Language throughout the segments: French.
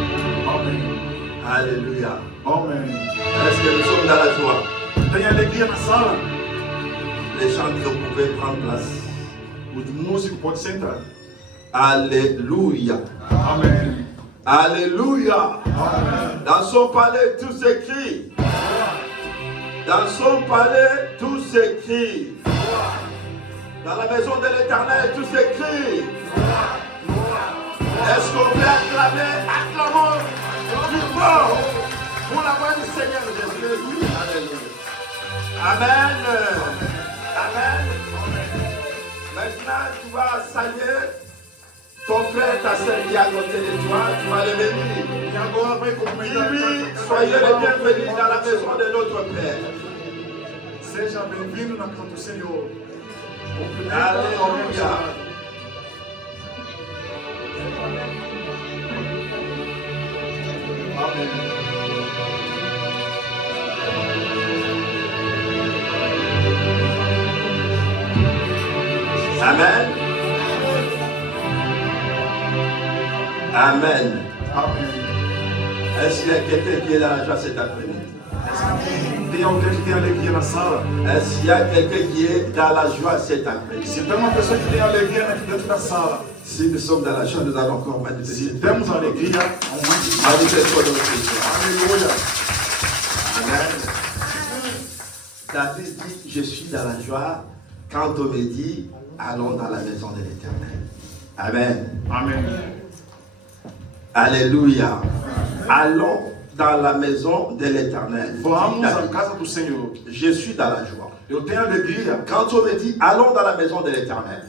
Amen. Alléluia. Amen. Est-ce que nous sommes dans la joie? Tem alegria na sala? Les chanteurs pouvaient prendre place. O músico pode sentar. Alléluia. Amém. Alléluia. Amém. Dans son palais, tout s'écrit. Dans son palais, tout s'écrit. Dans la maison de l'Éternel, tout s'écrit. Est-ce qu'on peut acclamer? Acclamons plus fort pour la voix du Seigneur Jésus. Alléluia. Amen. Amen. Maintenant, tu vas saluer ton frère, ta soeur qui est à côté de toi. Tu vas le bénir. E agora vai cumprimentar. Dis-lui, soyez les bienvenus dans la maison de notre Père. Seja bem-vindo na casa do Senhor. Alléluia. Amém. Amen. Amen. Amém. Est-ce qu'il y a quelqu'un qui est dans la joie cet après-midi? Tem alguém que tem alegria na sala? Est-ce qu'il y a quelqu'un qui est dans la joie cet après-midi? Se tem uma pessoa que tem alegria dentro da sala, Si nous sommes dans la joie, nous allons encore manifester. se temos alegria, Manifestons notre joie. aleluia. Amen. David dit, je suis dans la joie quand on me dit, allons dans la maison de l'Éternel. Amen. Amém. Alléluia. Allons dans la maison de l'Éternel. Vamos à casa do Senhor. Je suis dans la joie. Eu tenho alegria. Quand on me dit, allons dans la maison de l'Éternel.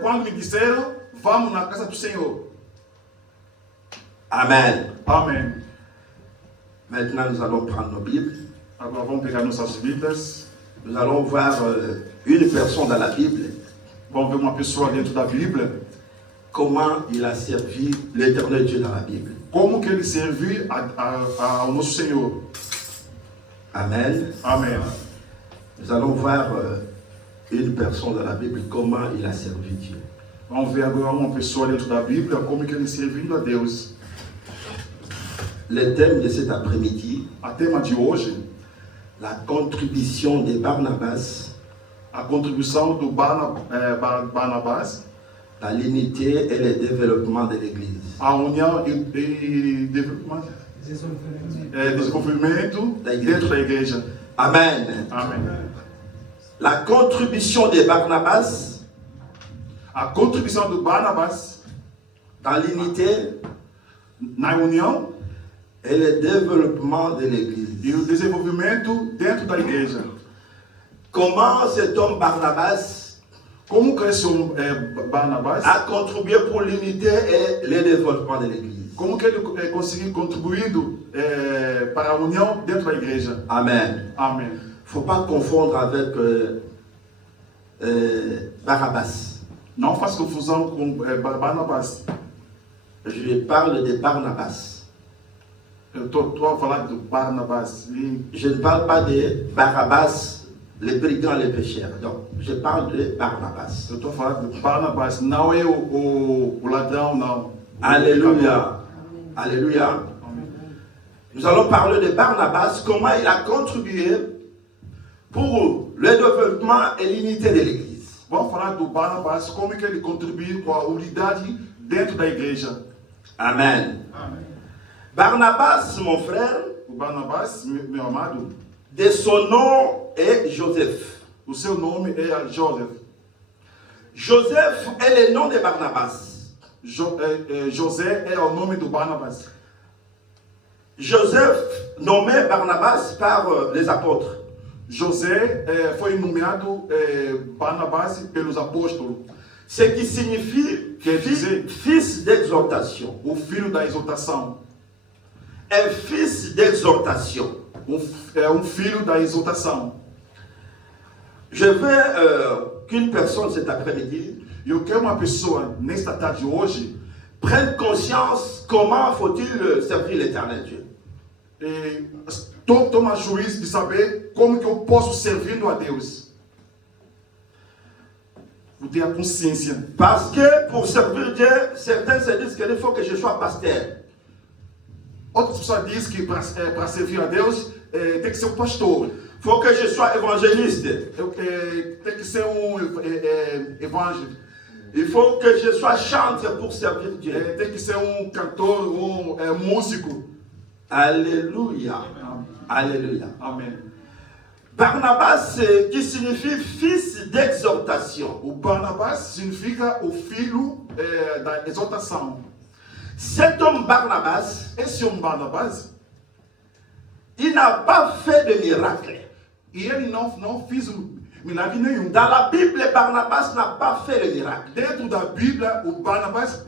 Quando me disseram, vamos na casa do Senhor. Amen. Amém. Maintenant, nous allons prendre nos Bibles. Agora vamos pegar nossas Bíblias. Nous allons voir une personne dans la Bible, Vamos ver uma pessoa dentro da Bíblia. comment il a servi l'Éternel Dieu dans la Bible. Como que ele serviu ao nosso Senhor. Amen. Amém. Nous allons voir une personne dans la Bible, comment il a servi Dieu. Vamos ver agora uma pessoa dentro da Bíblia, como que ele servindo a Deus. Le thème de cet après-midi, A tema de hoje, la contribution de Barnabas a contribuição do Barnabás, dans l'unité et le développement de l'Église. a união e desenvolvimento dentro da igreja. Amen. Amém. La contribution de Barnabas A contribuição do Barnabás dans l'unité na união et le développement de l'Église. e o desenvolvimento dentro da igreja. Comment cet homme Barnabas Como que esse Barnabás, a contribué pour l'unité et le développement de l'Église. como que ele conseguiu contribuir para a união dentro da igreja. Amen. Amém. Il ne faut pas confondre avec Barabbas. Não faz confusão com Barnabás. Je parle de Barnabas. Eu estou a falar do Barnabás. Je ne parle pas de Barabbas, les brigands, les pécheurs. Donc, je parle de Barnabas. Eu estou a falar do Barnabás. Não é o ladrão, não. Alléluia. Alléluia. Amém. Nous allons parler de Barnabas, comment il a contribué pour le développement et l'unité de l'Église. Vamos falar do Barnabás, como que ele contribuiu com a unidade dentro da igreja. Amen. Amém. Barnabas, mon frère, O Barnabás, meu amado, de son nom est Joseph. o seu nome é Joseph. Joseph est le nom de Barnabas. José é o nome do Barnabás. Joseph nommé Barnabas par les apôtres. José foi nomeado Barnabás pelos apóstolos, Ce qui signifie Quer dizer, fils d'exhortation. o filho da exaltação. Un fils d'exhortation. É filho da exaltação. Je veux qu'une personne cet après-midi E eu quero uma pessoa, nesta tarde de hoje, prenne conscience comment faut-il servir l'Éternel Dieu. Toma juízo de saber como que eu posso servindo a Deus. Vou ter a consciência. Parce que pour servir Dieu, certains se disent qu'il faut que je sois pasteur. Outras pessoas dizem que para servir a Deus tem que ser um pastor. Faut que je sois évangéliste. Tem que ser um evangélico. Il faut que je sois chanteur pour servir Dieu. Tem que ser um cantor, músico. Alléluia. Alléluia. Amém. Barnabas, qui signifie fils d'exhortation. O Barnabás significa o filho da exortação. Cet homme Barnabas, Esse homem Barnabás, il n'a pas fait de miracle. e ele não fez milagre nenhum. Dans la Bible, Barnabas n'a pas fait de miracle. Dentro da Bíblia, o Barnabás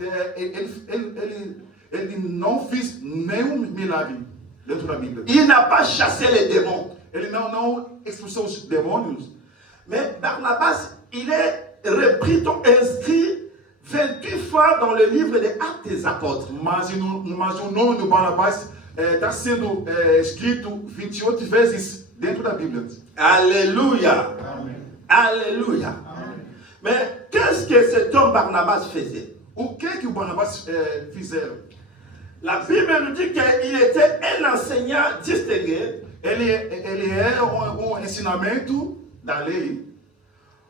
ele não fez nenhum milagre dentro da Bíblia. Il n'a pas chassé les démons. Ele não expulsou os demônios. Mais Barnabas, il est repris, donc inscrit 28 fois dans le livre des Actes des Apôtres. Mas o nome do Barnabás está sendo escrito 28 vezes dentro da Bíblia. Alléluia. Amém. Alléluia. Mais qu'est-ce que cet homme Barnabas faisait? O que o Barnabás fizeram? La Bible nous dit qu'il était un enseignant distingué. Ele era ensinamento da lei.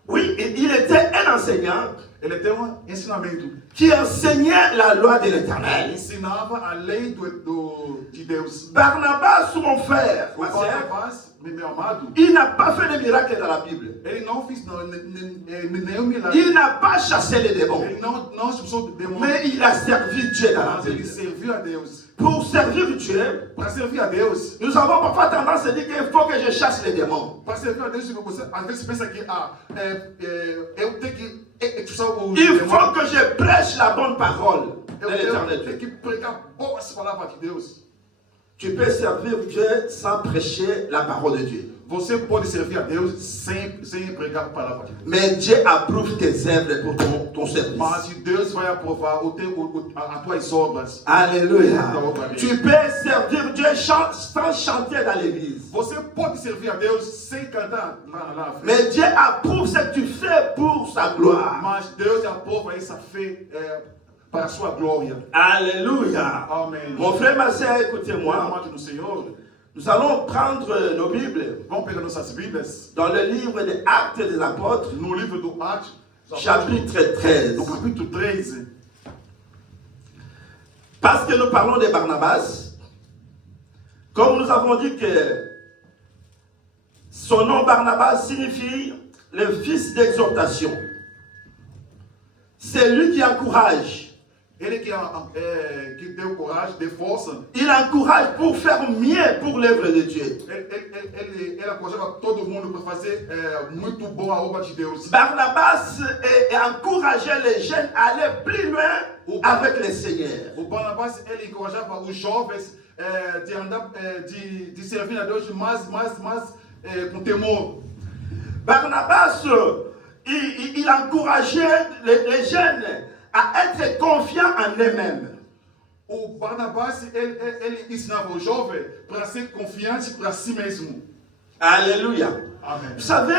Oui, il était un enseignant Ele tem ensinamento. qui enseignait la loi de Ele l'Éternel. ensinava a lei de Deus. Barnabas, mon frère, O ma sœur, Barnabás, meu amado, il n'a pas fait de miracle dans la Bible. ele não fez nenhum milagre. Il n'a pas chassé les démons. Ele não expulsou demônios. Mais il a servi Dieu dans la Mas ele Bible. serviu a Deus. Pour servir Dieu, Para servir a Deus, nous avons parfois tendance à dire qu'il faut que je chasse les démons. para servir a Deus, você às vezes pensa que eu tenho que expulsar os Il demônios. faut que je prêche la bonne parole de Eu l'Éternel tenho Dieu. que pregar boas palavras de Deus. Tu peux servir Dieu sans prêcher la parole de Dieu. Você pode servir a Deus sem pregar a palavra de Deus. Mais Dieu approuve tes œuvres pour ton service. Mas Deus vai aprovar as tuas obras. Alléluia. Tu peux servir Dieu sans chanter dans l'église. Você pode servir a Deus sem cantar lá na frente. Mais Dieu approuve ce que tu fais pour sa gloire. Mas Deus aprova essa fé para a sua glória. Alléluia. Amém. Mon frère, ma soeur, écoutez-moi. Amado do Senhor, Nous allons prendre nos Bibles vamos pegar nossas Bíblias dans le livre des Actes des Apôtres, no livro do Atos, chapitre 13. no capítulo 13. Parce que nous parlons de Barnabas, comme nous avons dit que son nom Barnabas signifie le fils d'exhortation. C'est lui qui encourage. Ele que deu coragem, deu força. Il encourage pour faire mieux pour l'œuvre de Dieu. Ele encorajava todo mundo para fazer muito boa a obra de Deus. Barnabas encourageait les jeunes à aller plus loin avec le Seigneur. O Barnabás ele encorajava os jovens de andar, de servir a Deus mais com temor. Barnabas, il encourageait les jeunes à être confiants en eux-mêmes. O Barnabás ele ensinava os jovens para ser confiante para si mesmo. Alléluia. Amém. Vous savez,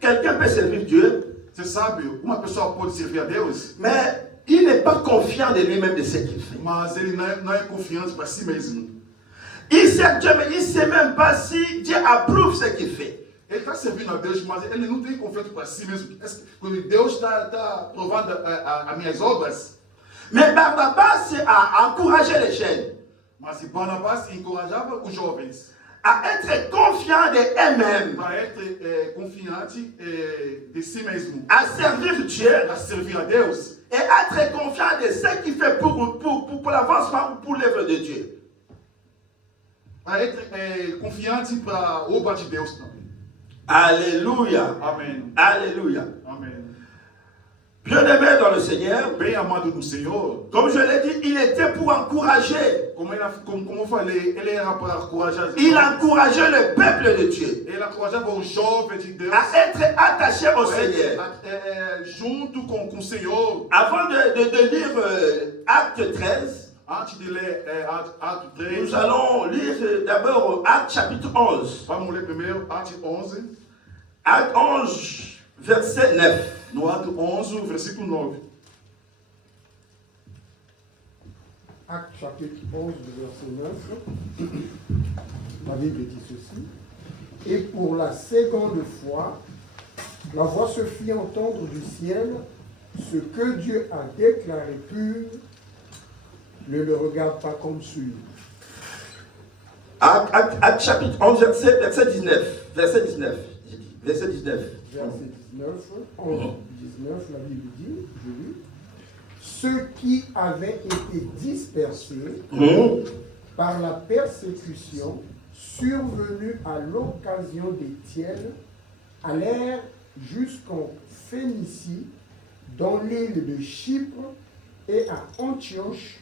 quelqu'un peut servir Dieu, Você sabe, uma pessoa pode servir a Deus, mais il n'est pas confiant de lui-même de ce qu'il fait. mas ele não é confiante para si mesmo. Il sert Dieu, mais il ne sait même pas si Dieu approuve ce qu'il fait. Ele está servindo a Deus, mas ele não tem confiança para si mesmo. Quando Deus está provando as minhas obras, Mais Barnabas a encouragé les jeunes mas Barnabás encorajava os jovens à être confiants de eux-mêmes, para être confiante de si mesmo, à servir Dieu a servir a Deus et être confiants de ce qu'il fait pour l'avancement ou pour l'œuvre de Dieu. a être confiante para a obra de Deus também. Alléluia. Amém. Alléluia. Amém. Bien-aimé dans le Seigneur, Bem amado do Senhor, comme je l'ai dit, il était pour encourager. como eu falei, ele era para encorajar. Il encourageait le peuple de Dieu Ele encorajava os jovens de Deus à être attachés au Seigneur. junto com o Senhor. Avant de lire Acte 13, Antes de ler Atos 3, nous allons lire d'abord Acte chapitre 11. vamos ler primeiro Atos 11. Acte 11, verset 9. No Atos 11, versículo 9. Actes chapitre 11, verset 9, la Bible dit ceci. Et pour la seconde fois, la voix se fit entendre du ciel, ce que Dieu a déclaré pur, ne le regarde pas comme sûr. Actes chapitre 11, verset 19. Verset 19. Verset 19. Verset 19, 11, 19, la Bible dit, je lis, ceux qui avaient été dispersés par la persécution survenue à l'occasion d'Étienne allèrent jusqu'en Phénicie, dans l'île de Chypre et à Antioche,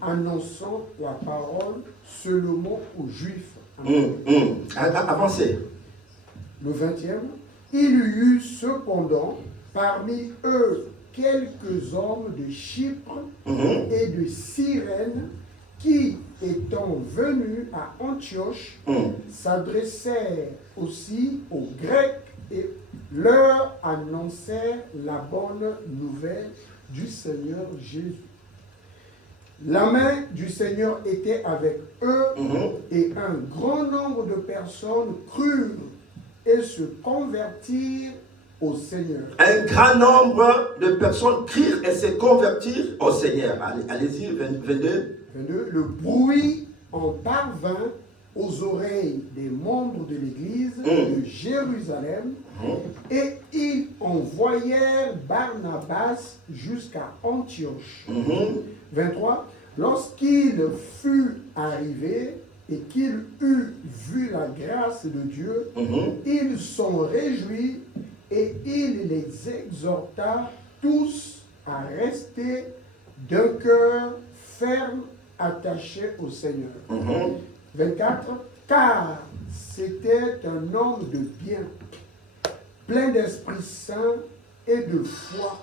annonçant la parole seulement aux Juifs. Avancez. Le 20e, il y eut cependant parmi eux quelques hommes de Chypre et de Cyrène qui, étant venus à Antioche, s'adressèrent aussi aux Grecs et leur annoncèrent la bonne nouvelle du Seigneur Jésus. La main du Seigneur était avec eux et un grand nombre de personnes crurent et se convertirent au Seigneur. Un grand nombre de personnes crient et se convertirent au Seigneur. Allez-y, 22. 22. Le bruit en parvint aux oreilles des membres de l'église de Jérusalem et ils envoyèrent Barnabas jusqu'à Antioche. 23. Lorsqu'il fut arrivé et qu'il eut vu la grâce de Dieu, ils sont réjouis et il les exhorta tous à rester d'un cœur ferme attaché au Seigneur. 24. Car c'était un homme de bien, plein d'Esprit Saint et de foi,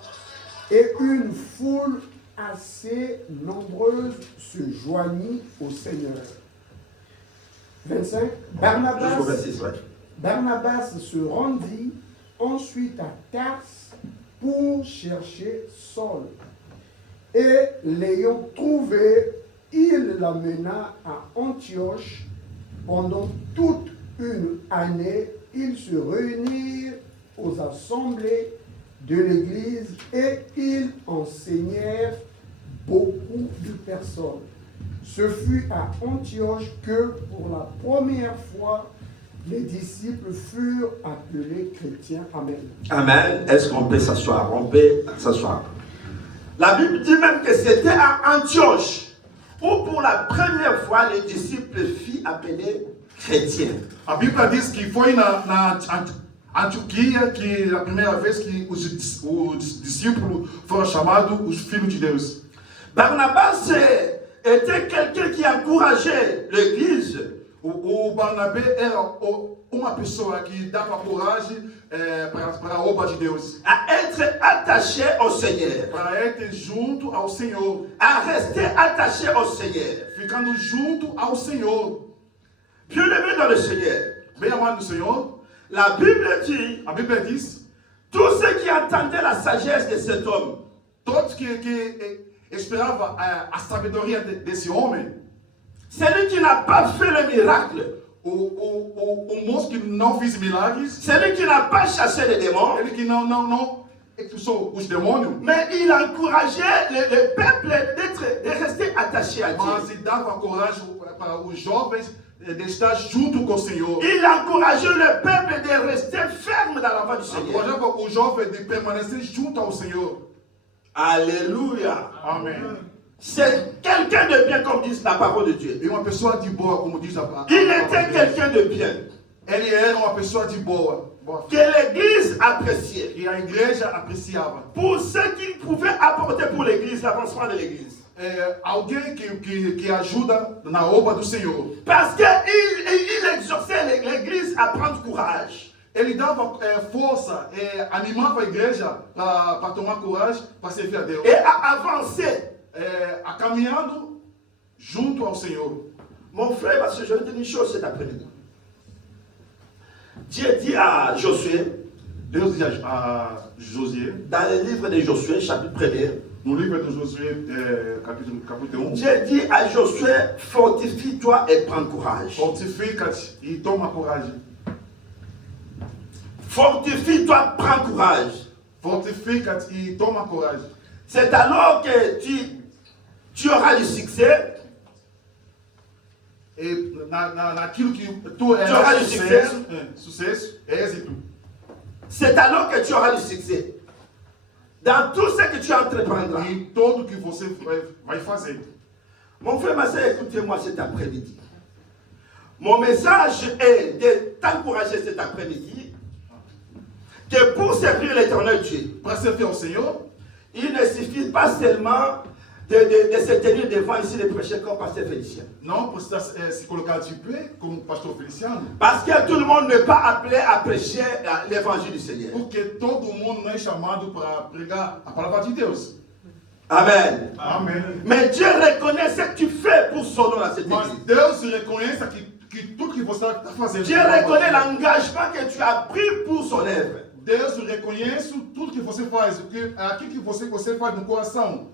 et une foule assez nombreuse se joignit au Seigneur. 25. Barnabas se rendit ensuite à Tarse pour chercher Saul. Et l'ayant trouvé, il l'amena à Antioche. Pendant toute une année, ils se réunirent aux assemblées de l'Église et ils enseignèrent beaucoup de personnes. Ce fut à Antioche que, pour la première fois, les disciples furent appelés chrétiens. Amen. Amen. Est-ce qu'on peut s'asseoir? On peut s'asseoir. La Bible dit même que c'était à Antioche où pour la première fois les disciples furent appelés chrétiens. A Bíblia diz que foi na Antioquia que a primeira vez que os discípulos foram chamados os filhos de Deus. Barnabas était quelqu'un qui encourageait l'église. O Barnabé era uma pessoa que dava coragem para a obra de Deus. À être attaché au Seigneur. Para être junto ao Senhor. À rester attaché au Seigneur. Ficando junto ao Senhor. Bien-aimé dans le Seigneur. Bem amado do Senhor. La Bible dit, A Bíblia diz, tous ceux qui entendaient la sagesse de cet homme, todos que esperavam a sabedoria desse homem, celui qui n'a pas fait le miracle, o moço que não fez milagres, celui qui n'a pas chassé les démons, ele que não expulsou os demônios, mais il encourageait le peuple de rester attaché à Dieu. mas ele dava coragem para os jovens de estar junto com o Senhor. Il encourageait le peuple de rester ferme dans la voie du Seigneur. Encorajava os jovens de permanecer junto ao Senhor. Alléluia. Amém. C'est quelqu'un de bien, comme dit la parole de Dieu. E uma pessoa de boa, como diz a palavra. Il était quelqu'un de bien, Ele era uma pessoa de boa. que l'église appréciait. E a igreja apreciava. Pour ce qu'il pouvait apporter pour l'église, l'avancement de l'église. Alguém que ajuda na obra do Senhor. Parce qu'il exhortait l'église à prendre courage. Ele dava força, animava a igreja para tomar coragem, para servir a Deus. Et à avancer. Caminhando junto ao Senhor. Mon frère, parce que je vais te dire une chose cet après-midi. Dieu dit à Josué, Deus diz a Josué, dans le livre de Josué, chapitre 1er, No livro de Josué, capítulo 1. Dieu dit à Josué, fortifie-toi et prends courage. Fortifica-te e toma coragem. Fortifie-toi, prends courage. Fortifica-te e toma coragem. C'est alors que tu auras du succès. E naquilo que tu é auras du sucesso, êxito. C'est alors que tu auras du succès. Dans tout ce que tu entreprendras. Em tudo que você vai fazer. Mon frère, ma soeur, écoutez-moi cet après-midi. Mon message est de t'encourager cet après-midi que pour servir l'éternel Dieu, Para servir ao Senhor, il ne suffit pas seulement de se tenir devant ici et prêcher comme pasteur Félicien. não precisa se colocar de pé como pastor Feliciano, Parce que tout le monde n'est pas appelé à prêcher l'évangile du Seigneur. porque todo mundo não é chamado para pregar a palavra de Deus. Amen. Amém. Mais Dieu reconnaît ce que tu fais pour son nom dans cette Mas église. Deus reconhece que tudo que você está fazendo. Dieu reconnaît l'engagement que tu as pris pour son œuvre. Deus reconhece tudo que você faz, aquilo que você faz no coração.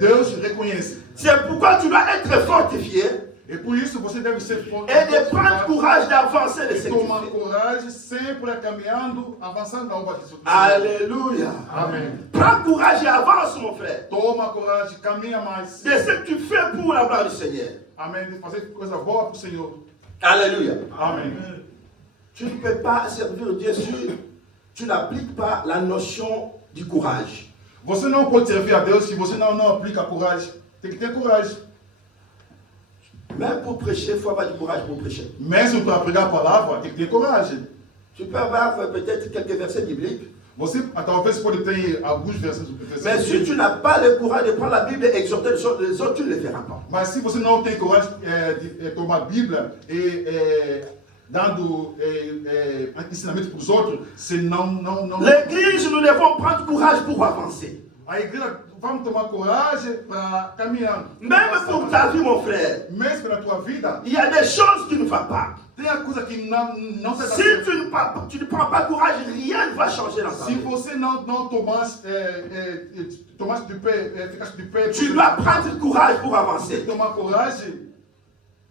Deus reconhece. C'est pourquoi tu dois être fortifié E por isso você deve ser forte. et de prendre courage d'avancer de ce que tu Tomar fais. coragem, sempre caminhando, avançando na obra de Jesus. Alléluia. Amém. Prends courage et avance, mon frère. Toma coragem, caminha mais. De ce que tu fais pour la gloire du Seigneur. Amém. De fazer coisa boa para o Senhor. Alléluia. Amém. Tu ne peux pas servir Dieu si tu n'appliques pas la notion du courage. Você não pode servir a Deus se você não aplica a coragem. Tem que ter coragem. Même pour prêcher, il faut avoir du courage pour prêcher. Mesmo para pregar a palavra, tem que ter coragem. Tu peux avoir peut-être quelques versets bibliques. Você talvez pode ter alguns versos. Mais si tu n'as pas le courage de prendre la Bible et exhorter les autres, tu ne le feras pas. Mas se você não tem coragem de tomar a Bíblia e dando ensinamento para os outros, você não. L'église, nous devons prendre courage pour avancer. A igreja, vamos tomar coragem para caminhar. Même pour ta vie, mon frère, Mesmo na tua vida, il y a des choses qui ne vont pas. tem a coisa que não se Si tu ne prends pas courage, rien ne va changer dans ta Se vie. você não tomasse de pé, ficasse de pé, Tu dois prendre courage pour avancer. tomar coragem.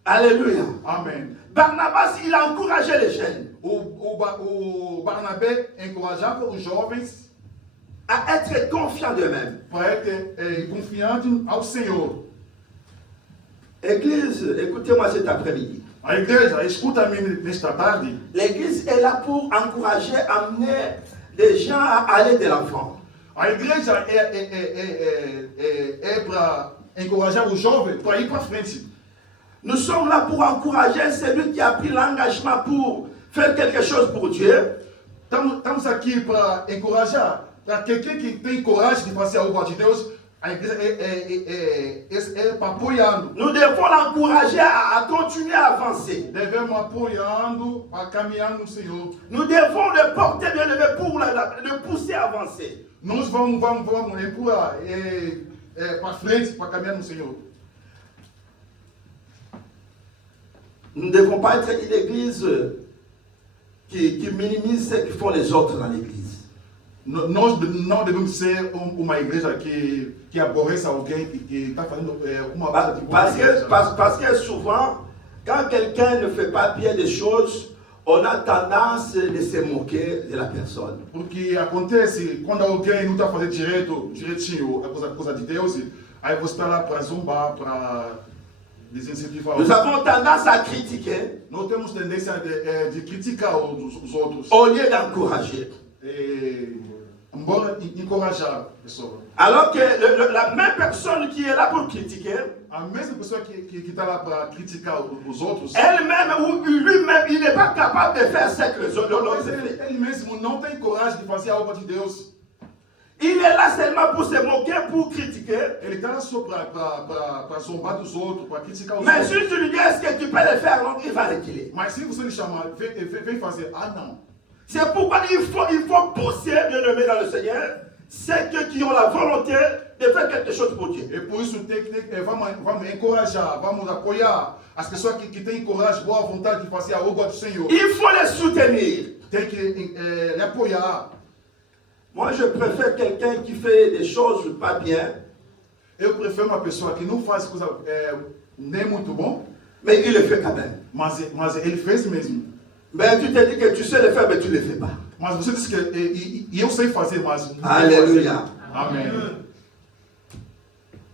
Alléluia. Amém. Barnabas, il a encouragé les jeunes O Barnabé encorajava os jovens à être confiants d'eux-mêmes. para être confiante ao Senhor. Église, écoutez-moi cet après-midi. A igreja, escuta-me nesta tarde. L'église est là pour encourager, amener les gens à aller de l'avant. A igreja é para encorajar os jovens para ir para frente. Nous sommes là pour encourager celui qui a pris l'engagement pour faire quelque chose pour Dieu. Estamos aqui para encorajar, para quem que tem coragem de fazer a obra de Deus. A igreja é para apoiando. Nous devons l'encourager à continuer à avancer. Devemos apoiando, para caminhar no Senhor. Nous devons le porter bien levé pour le pousser à avancer. Nós vamos empurrar para frente, para caminhar no Senhor. Nous ne devons pas être une église qui minimise ce que font les autres dans l'église. Nós não devemos ser uma igreja que aborrece alguém que está fazendo uma coisa de boa. Parce que souvent, quand quelqu'un ne fait pas bien des choses, on a tendance de se moquer de la personne. Porque acontece, quando alguém não está fazendo direitinho a coisa de Deus, aí você está lá para zombar, para desincentivar. Nous avons tendance à critiquer Nós temos tendência de criticar os outros. au lieu d'encourager. Embora encorajar a pessoa. Alors que la même personne qui est là pour critiquer, A mesma pessoa que está lá para criticar os outros, elle-même ou lui-même, il n'est pas capable de faire ce que les autres fait. ele mesmo não tem coragem de fazer a obra de Deus. Il est là seulement pour se moquer, pour critiquer. Ele está lá só para zombar dos outros, para criticar os Mais outros. si tu lui dis est-ce que tu peux le faire, donc il va reculer. Mas se você lhe chamar, vem fazer, não. C'est pourquoi il faut pousser, bien-aimés dans le Seigneur, ceux qui ont la volonté de faire quelque chose pour Dieu. E por isso vamos encorajar, vamos apoiar as pessoas que têm coragem, boa vontade de fazer a obra do Senhor. Il faut les soutenir. Tem que lhe apoiar. Moi, je préfère quelqu'un qui fait des choses pas bien, Eu prefiro uma pessoa que não faz coisa nem muito bom, mais il le fait quand même. mas ele fez mesmo. Mais tu te dis que tu sais le faire, mais tu ne le fais pas. Mas você disse que e eu sei fazer, mas não sei Alléluia. fazer. Amém.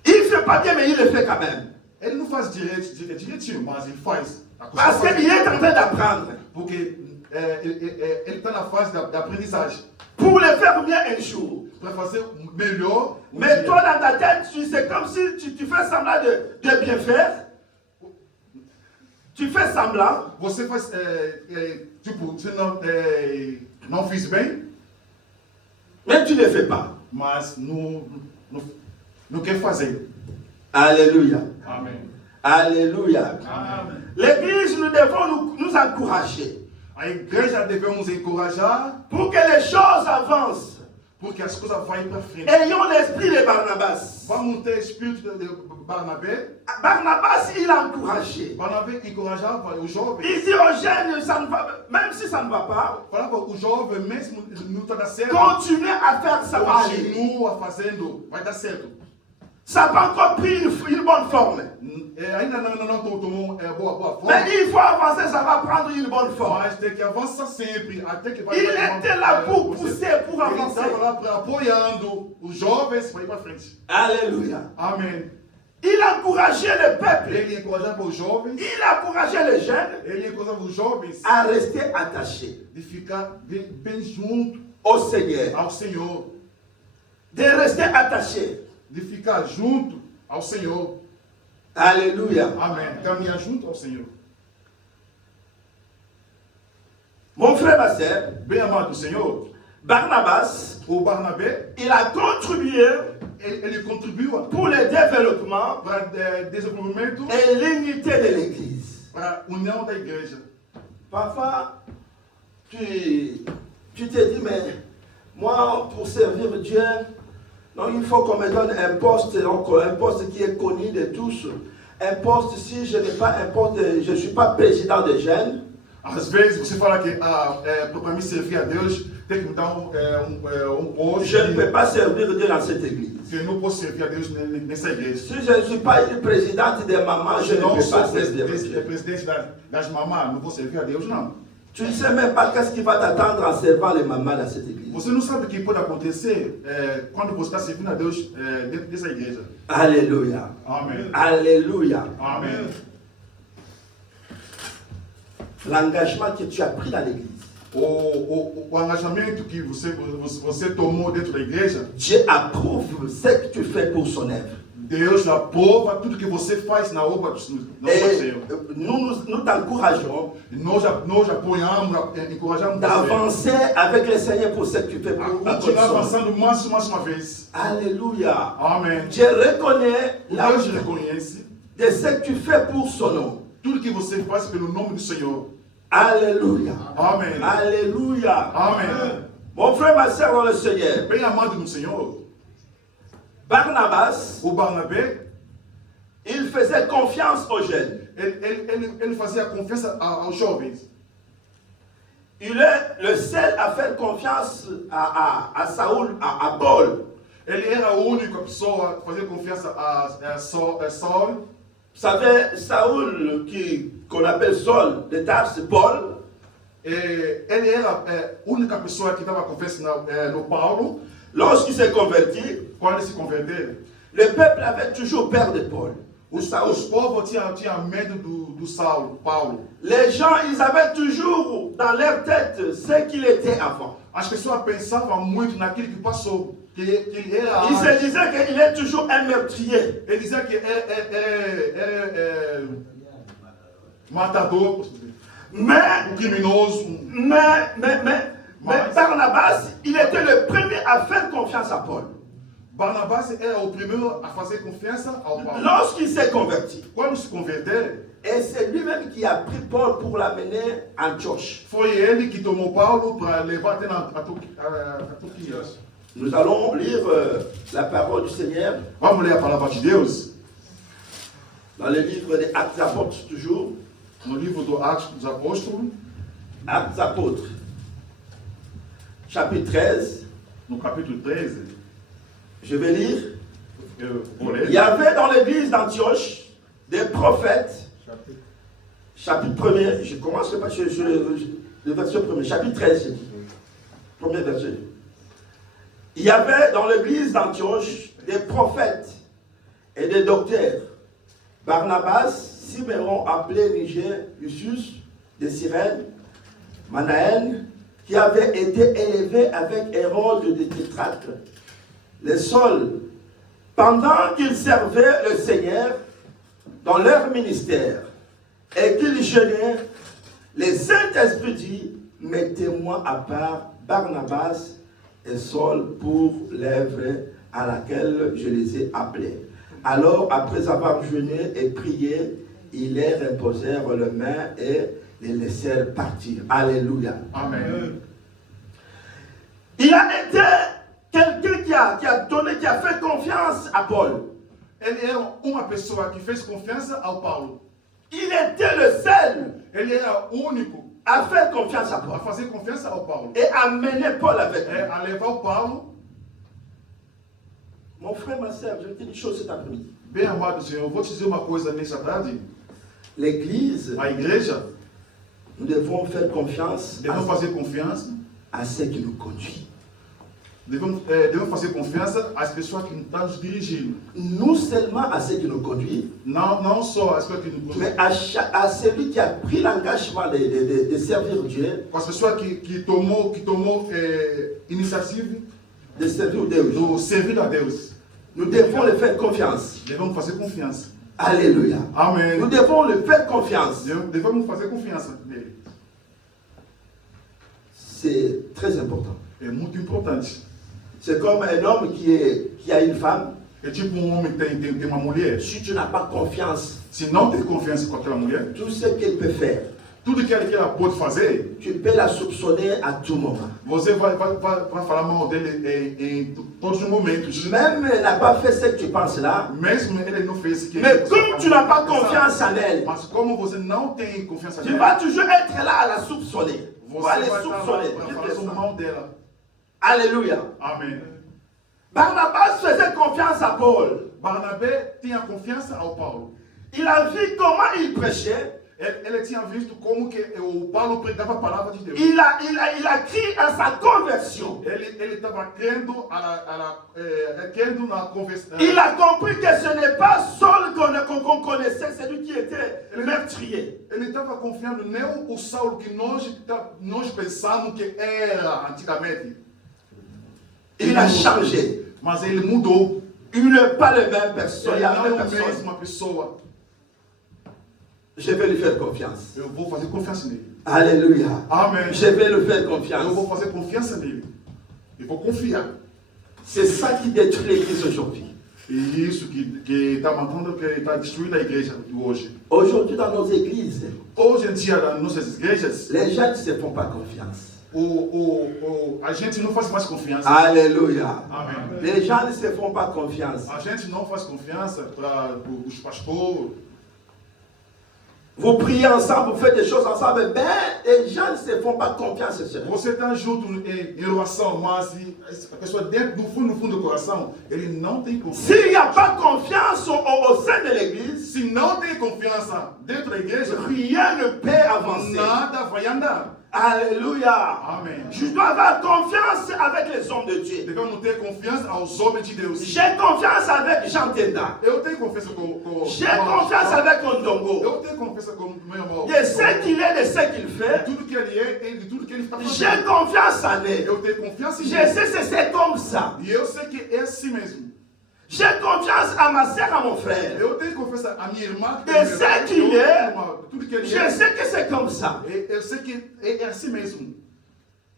Il ne fait pas bien, mais il le fait quand même. Ele não faz direitinho, mas ele faz. Parce qu'il est en train d'apprendre. Porque ele está na fase da aprendizagem. Pour le faire bien un jour. Para fazer melhor. Mais toi, dans ta tête, c'est comme si tu fais semblant de bien faire. Tu fais semblant. Você faz, tipo, você não fiz bem, Mais tu ne le fais pas. mas não quer fazer. Alléluia. Amém. Alléluia. Amém. L'église, nous devons nous encourager. A igreja devemos encorajar Pour que les choses avancent. porque as coisas vão para frente. Ayons l'esprit de Barnabas. Vamos ter espírito de Barnabé. Barnabas, il a encouragé. Barnabé encorajava os jovens. Il dit aux jeunes, ça ne va, même si ça ne va pas, Falava os jovens, mesmo não está dando certo, continuez à faire ça. Va aller. continua fazendo, vai dar certo. Ça n'a pas encore pris une bonne forme. Ainda não tomou boa forma. Mais il faut avancer, ça va prendre une bonne forme. Mas tem que avançar sempre, até que vai. Il était là pour pousser, pour Ele avancer. estava lá apoiando os jovens para ir para frente. Alléluia. Amém. Il a encouragé le peuple. Ele encorajava os jovens, Il a encouragé les jeunes ele encorajava os jovens à rester attachés de ficar bem junto au Seigneur. ao Senhor, De rester attachés. de ficar junto ao Senhor. Alléluia. Amém. Caminhar junto ao Senhor. Mon frère, ma sœur, Bem amado do Senhor, Barnabas, o Barnabé, il a contribué ele contribuiu pour le développement para o desenvolvimento, et l'unité de l'Église. para a união da igreja. Parfois, tu te dis, mais moi, pour servir Dieu, non, il faut qu'on me donne un poste qui est connu de tous. Un poste, si je n'ai pas un poste, je ne suis pas président de jeunes. Às vezes você fala que para mim servir a Deus tem que me dar posto. Je ne peux pas servir Dieu dans cette église. Que eu não posso servir a Deus nessa igreja. Si je ne suis pas une présidente de maman, je ne não peux sou pas servir Dieu. presidente das mamás, não vou servir a Deus, não. Tu ne sais même pas qu'est-ce qui va t'attendre en servant les mamans dans cette église. Você não sabe o que pode acontecer quando você está servindo a Deus dentro dessa igreja. Alléluia. Amém. Alléluia. Amém. L'engagement que tu as pris dans l'église. O engajamento que você tomou dentro da igreja, Dieu approuve ce que tu fais pour son œuvre. Deus aprova tudo que você faz na obra do Senhor. Et nous t'encourageons Nós apoiamos, encorajamos d'avancer avec le Seigneur pour ce que tu fais pour continuar son œuvre. avançando mais uma vez. Alléluia. Amém. Dieu reconnaît la Deus reconhece de ce que tu fais pour son nom. tudo que você faz pelo nome do Senhor. Alléluia. Amém. Alléluia. Amém. Mon frère, ma soeur dans le Seigneur, Bem amado no Senhor, Barnabas, o Barnabé, il faisait confiance aux jeunes. ele fazia confiança aos jovens. Il est le seul à faire confiance à Saul, à Paul. Ele era a única pessoa a fazer confiança a Saul. Vous savez, Saul, qu'on appelle Saul de Tarse, Paul, Ele era a única pessoa que dava confiança no Paulo. lorsqu'il s'est converti, Quando ele se converteu, le peuple avait toujours peur de Paul. Ou Saul. os povos tinham medo do Saulo, Paulo. Les gens, ils avaient toujours dans leur tête ce qu'il était avant. As pessoas pensavam muito naquilo que passou, que ele era. Ils se disaient qu'il est toujours un meurtrier. Ele dizia que era matador, Mais criminoso. Mais Barnabas, il était le premier à faire confiance à Paul. Barnabás era o primeiro a fazer confiança ao Paulo. Lorsqu'il s'est converti, Quando se converteu, et c'est lui-même qui a pris Paul pour l'amener à Antioche. foi ele que tomou Paulo para levar até a Turquia. Nous allons lire la parole du Seigneur Vamos ler a palavra de Deus dans le livre des Actes des Apôtres, toujours. no livro do Atos dos Apóstolos, Actes des Apôtres, chapitre 13, no capítulo 13, Je vais lire. vou ler. Il y avait dans l'église d'Antioche des prophètes. Chapitre 1er, je commence le verset 1er, chapitre 13, j'ai dit. Premier verset. Il y avait dans l'église d'Antioche des prophètes et des docteurs. Barnabas, Siméon appelé Niger, Lucius, de Cyrène, Manaën, qui avait été élevé avec Hérode de Tétrate, les Sauls, pendant qu'ils servaient le Seigneur dans leur ministère et qu'ils jeûnaient, les Saint-Esprit dit, mettez-moi à part Barnabas et Saul pour l'œuvre à laquelle je les ai appelés. Alors, après avoir jeûné et prié, ils leur imposèrent les mains et les laissèrent partir. Alléluia. Amen. Il a été quelqu'un qui a donné, qui a fait confiance à Paul. Ele era uma pessoa que fez confiança ao Paulo. Il était le seul Ele era o único à faire confiance à a Paul fazer confiança ao Paulo. et à mener Paul avec lui. A levar o Paulo. Mon frère, ma soeur, je vais te dire une chose cet après-midi. Bem amado Senhor, eu vou te dizer uma coisa nessa tarde. L'église, A igreja, nous devons faire confiance devemos fazer confiança. à ceux qui nous conduisent. Devemos fazer confiança às pessoas que estão nos dirigindo. Non seulement à ceux qui nous conduisent, Não só às pessoas que nos mais à celui qui a pris l'engagement de servir Dieu, com as pessoas que tomou iniciativa de servir Dieu. do servir a Deus. Nous devons le faire confiance. Devemos fazer confiança. Alléluia. Nous Amém. devons le faire confiance. Devemos fazer confiança nele. C'est très important. É muito importante. C'est comme un homme qui a une femme. É tipo homem que tem uma mulher. Si tu n'as pas confiance, Se não tem confiança com aquela mulher, tout ce qu'elle peut faire, tudo que ela pode fazer, tu peux la soupçonner à tout moment. você vai falar mal dele em todos os momentos. Même elle n'a pas fait ce que tu penses là, Mesmo ele não fez o que mais comme tu n'as pas confiance en elle, Mas como você não tem confiança tu nela, vas toujours être là à la soupçonner. Tu você vas vai les estar soupçonner. lá para falar sobre o mal dela. Alléluia. Amém. Barnabas faisait confiance à Paul. Barnabé tinha confiança ao Paulo. Il a vu comment il prêchait. Ele tinha visto como que o Paulo pregava a palavra de Deus. Il a crié à sa conversion. Ele estava crendo, crendo na conversão. Il a compris que ce n'est pas Saul qu'on connaissait, c'est lui qui était meurtrier. Ele estava confiando não o Saulo que nós pensamos que era antigamente. Il a changé. Mas ele mudou. Il n'est pas le même personne. Ele Il y a não la é même a personne. mesma pessoa. Je vais lui faire confiance. Eu vou fazer confiança nele. Alléluia. Amém. Je vais lui faire Eu confiance. vou fazer confiança nele. Eu vou confiar. C'est ça qui détruit l'église aujourd'hui. E isso que está matando, que está destruindo a igreja de hoje. Aujourd'hui, dans nos églises, Hoje em dia, nas nossas igrejas, les gens ne se font pas confiance. a gente não faz mais confiança. Alléluia. Amém. Les gens ne se font pas confiance. A gente não faz confiança para os pastores. Vous priez ensemble, vous faites des choses ensemble, mais les gens ne se font pas confiance. Você está junto em oração, mas a pessoa dentro, no fundo do coração, ele não tem confiança. S'il n'y a pas confiance au sein de l'église, Se não tem confiança dentro da igreja, rien ne peut avancer. nada vai andar. Alléluia. Amém. Je dois avoir confiance avec les hommes de Dieu. Devemos ter confiança aos homens de Deus. J'ai confiance avec Jean Tenda. Eu tenho confiança com J'ai confiance avec Ondongo. Eu tenho confiança com o meu irmão. De ce qu'il est, de ce qu'il De fait. tudo que ele é e de tudo que ele está J'ai fazendo. confiance en lui. Eu tenho confiança em Je Deus. sais que c'est comme ça. E eu sei que é assim mesmo. J'ai confiance à ma soeur, à mon frère. Eu tenho confiança à minha irmã. Eu sei que ele é. Tudo que ele Je é. sais que c'est comme ça. Eu sei que é assim mesmo.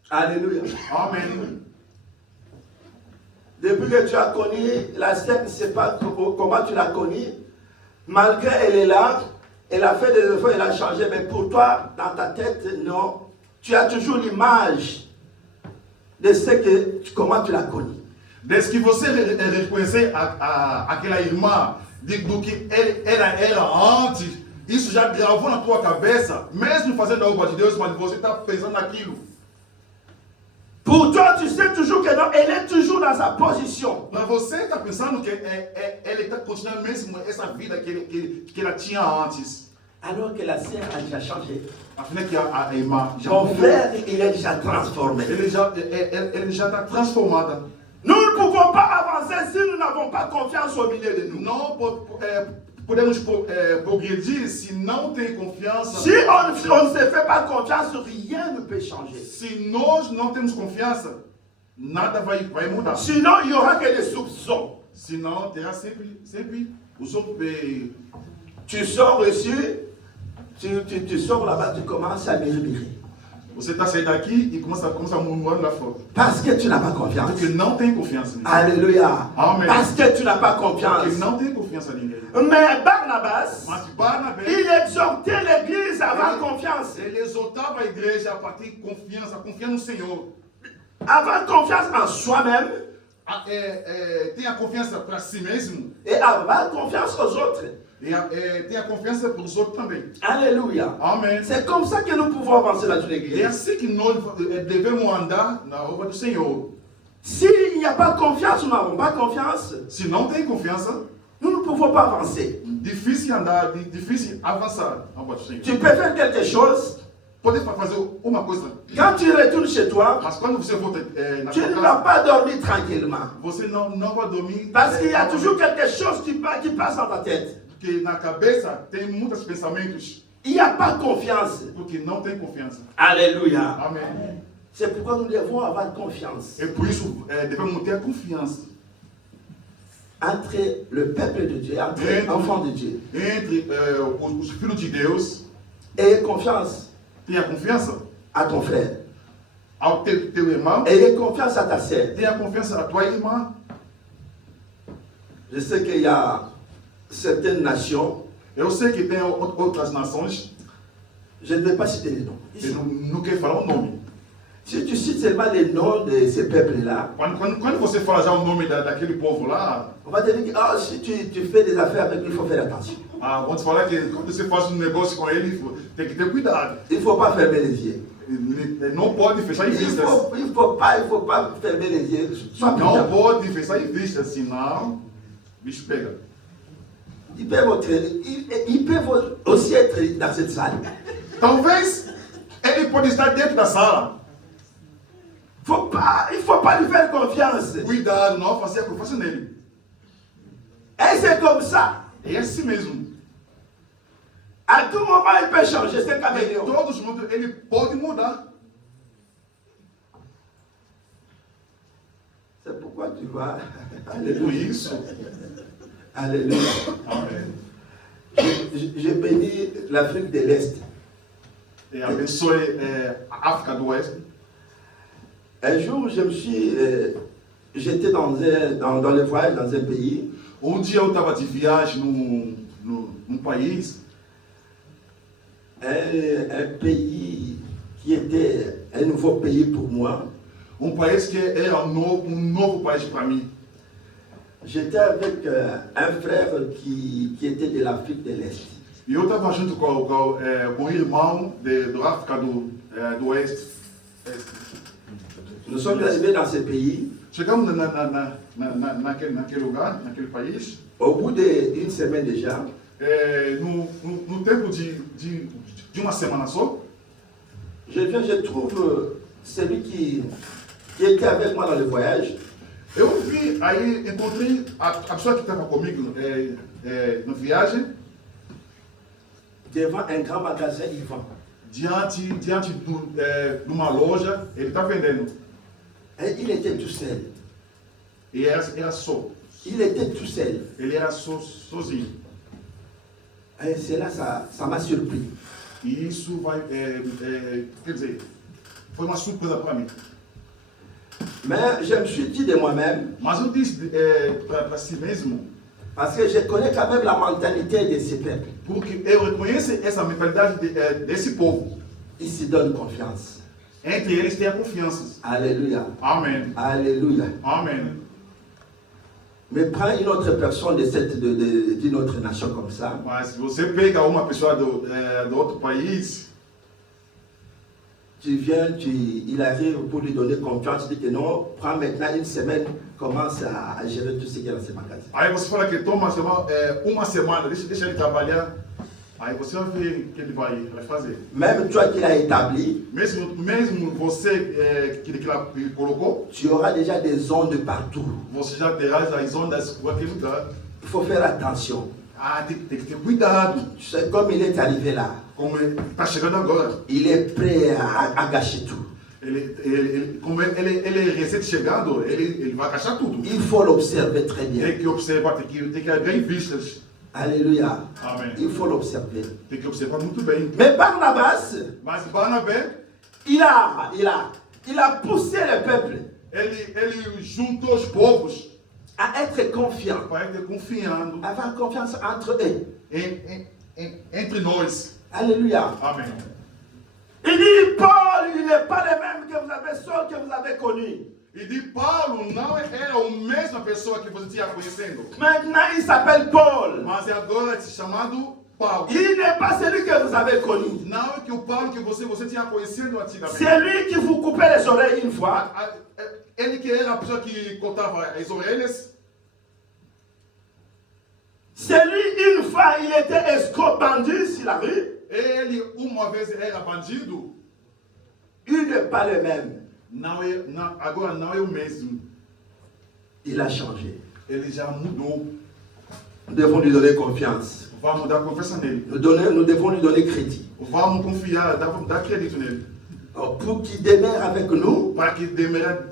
Alléluia. Amém. Depuis que tu as connu la sœur, je ne sais pas comment tu l'as connue. Malgré elle est là, elle a fait des efforts, elle a changé. Mais pour toi, dans ta tête, non. Tu as toujours l'image de ce que, comment tu l'as connue. Desde que você reconhecer aquela irmã do que era antes, isso já gravou na tua cabeça, mesmo fazendo a obra de Deus, mas você está pensando naquilo. Pour Pour toi, tu sais toujours que non, elle est toujours dans sa position. Para você está pensando que ela está continuando mesmo essa vida que ela tinha antes. Alors que la sœur a déjà changé. Afinal que a irmã já Ton mudou. frère, il est déjà transformé. Ele já está transformada. Nous ne pouvons pas avancer si nous n'avons pas confiance au milieu de nous. Não podemos progredir se não tem confiança. Si on ne se fait pas confiance, rien ne peut changer. Se nós não temos confiança, nada vai mudar. Sinon, il n'y aura que des soupçons. Senão terá sempre os outros. Tu sors ici, tu sors là-bas, tu commences à murmurer. Você está saindo daqui e começa a murmurar lá fora. Parce que tu n'as pas confiance. Porque não tem confiança nisso. Alléluia. Amen. Parce que tu n'as pas Porque confiance. não tem confiança em ninguém. Mais Barnabas, Mas Barnabé, il exhortait l'église à avoir confiance. ele exortava a igreja a partir de confiança, confiar no Senhor. Avoir confiance en soi-même Tenha confiança para si mesmo et avoir confiance aux autres. e tenha confiança para os outros também. Alléluia. Amém. C'est comme ça que nous pouvons avancer dans une É église. assim que nós devemos andar na obra do Senhor. S'il n'y a pas confiance, nous n'avons pas confiance, Se não tem confiança, nous ne pouvons pas avancer. difícil andar, difícil avançar na obra do Senhor. Tu peux faire quelque chose, Pode fazer uma coisa, quand tu retournes chez toi, mas quando você volta na tu sua ne vas casa, pas dormir tranquillement. você não vai dormir. Parce qu'il y a toujours quelque chose qui passe dans ta tête. Porque na cabeça tem muitos pensamentos, Il n'y a pas confiance. porque não tem confiança. Alléluia. Amém. C'est pourquoi nous devons avoir confiance E por isso devemos ter confiança entre le peuple de Dieu, entre les enfants de Dieu. entre os filhos de Deus. Ayez confiance Tenha confiança à ton frère. ao teu irmão. Ayez confiance à ta sœur. Tenha confiança à tua irmã. Je sais qu'il y a certaines nations, Eu sei que tem outras nações, je ne vais pas citer les noms. eu não quero falar o nome. Si tu cites seulement les noms de ces peuples-là, Quando você fala já o nome daquele povo lá, on va te dire que si tu fais des affaires avec lui, il faut faire attention. vão te falar que quando você faz um negócio com ele, tem que ter cuidado. Il ne faut pas fermer les yeux. Ele não pode fechar em Il vistas. ne faut pas fermer les yeux. Sois Não prudent. pode fechar em vistas, senão o bicho pega. Ils peuvent aussi être dans cette salle. Talvez ele pode estar dentro da sala. Il ne faut pas lui faire confiance. Cuidado, não fazer confiança nele. Et c'est comme ça. É assim mesmo. À tout moment, il peut changer. C'est Em caméléon. todos os momentos ele pode mudar. C'est pourquoi tu vois. Por Alléluia. isso, Alléluia. amém. Je bénis l'Afrique de l'Est. E abençoe a África do Oeste. Un jour, j'étais dans le voyage dans un pays. Dia eu estava de viagem num país, Un pays qui était un nouveau pays pour moi. país que era um novo país para mim. J'étais avec un frère qui était de l'Afrique de l'Est. E eu estava junto com um irmão da África do Oeste. Nous sommes arrivés dans ce pays. Chegamos naquele lugar, naquele país, Au bout d'une semaine déjà, no tempo de uma semana só. je trouve celui qui était avec moi dans le voyage. Eu vi, aí encontrei a pessoa que estava comigo na viagem, Devant un grand magasin, il vend. diante de uma loja, ele está vendendo. Et il était tout seul. E era só. Il était tout seul. Ele era sozinho. Et cela, ça m'a surpris. E isso quer dizer, foi uma surpresa para mim. Mais je me suis dit de moi-même, Mas eu disse para si mesmo, parce que je connais quand même la mentalité de ces peuples. porque eu reconheço essa mentalidade desse povo. Ils se donnent confiance. Entre eles tem a confiança. Alléluia. Amém. Alléluia. Amém. Mais prends une autre personne d'une autre nation comme ça. Mas se você pega uma pessoa do outro país, il arrive pour lui donner confiance, il dit que non, prends maintenant une semaine, commence à gérer tout ce qu'il y a dans ces magasins. Aí você fala que toma uma semana, deixa ele trabalhar. Aí você vai ver o que ele vai fazer. Même toi qui l'as établi, Mesmo você que ele colocou, tu auras déjà des ondes partout. você já terá as ondas por aquele lugar. Il faut faire attention. Tem que ter cuidado. Tu sais, comme il est arrivé là, Como está chegando agora. il est prêt à gâcher tout. Como ele é recém-chegado, ele vai achar tudo. Il faut l'observer très bien. Tem que observar, tem que abrir vistas. Alléluia. Amen. Il faut l'observer. Tem que observar muito bem. Mais Barnabas, Mas Barnabé, il a poussé le peuple ele juntou os povos à être confiant, para être confiando à avoir confiance entre eux. entre nós. Alléluia. Amém. Il dit, Paul, il n'est pas le même que vous avez, Saul que vous avez connu. E de Paulo não era a mesma pessoa que você tinha conhecendo. Maintenant, il s'appelle Paul. Mas agora é chamado Paulo. Il n'est pas celui que vous avez connu. Não é que o Paulo que você tinha conhecido antigamente. C'est lui qui vous coupait les oreilles une fois. Ele que era a pessoa que cortava as orelhas. C'est lui, une fois, il était escroc bandit sur la rue. Ele uma vez era bandido. Il n'est pas le même. Agora não é o mesmo. Il a changé. Ele já mudou. Nous devons lui donner confiance. Vamos dar confiança nele. Nous devons lui donner crédit. Vamos confiar, dar crédito nele. Pour qu'il demeure avec nous, Para que demore,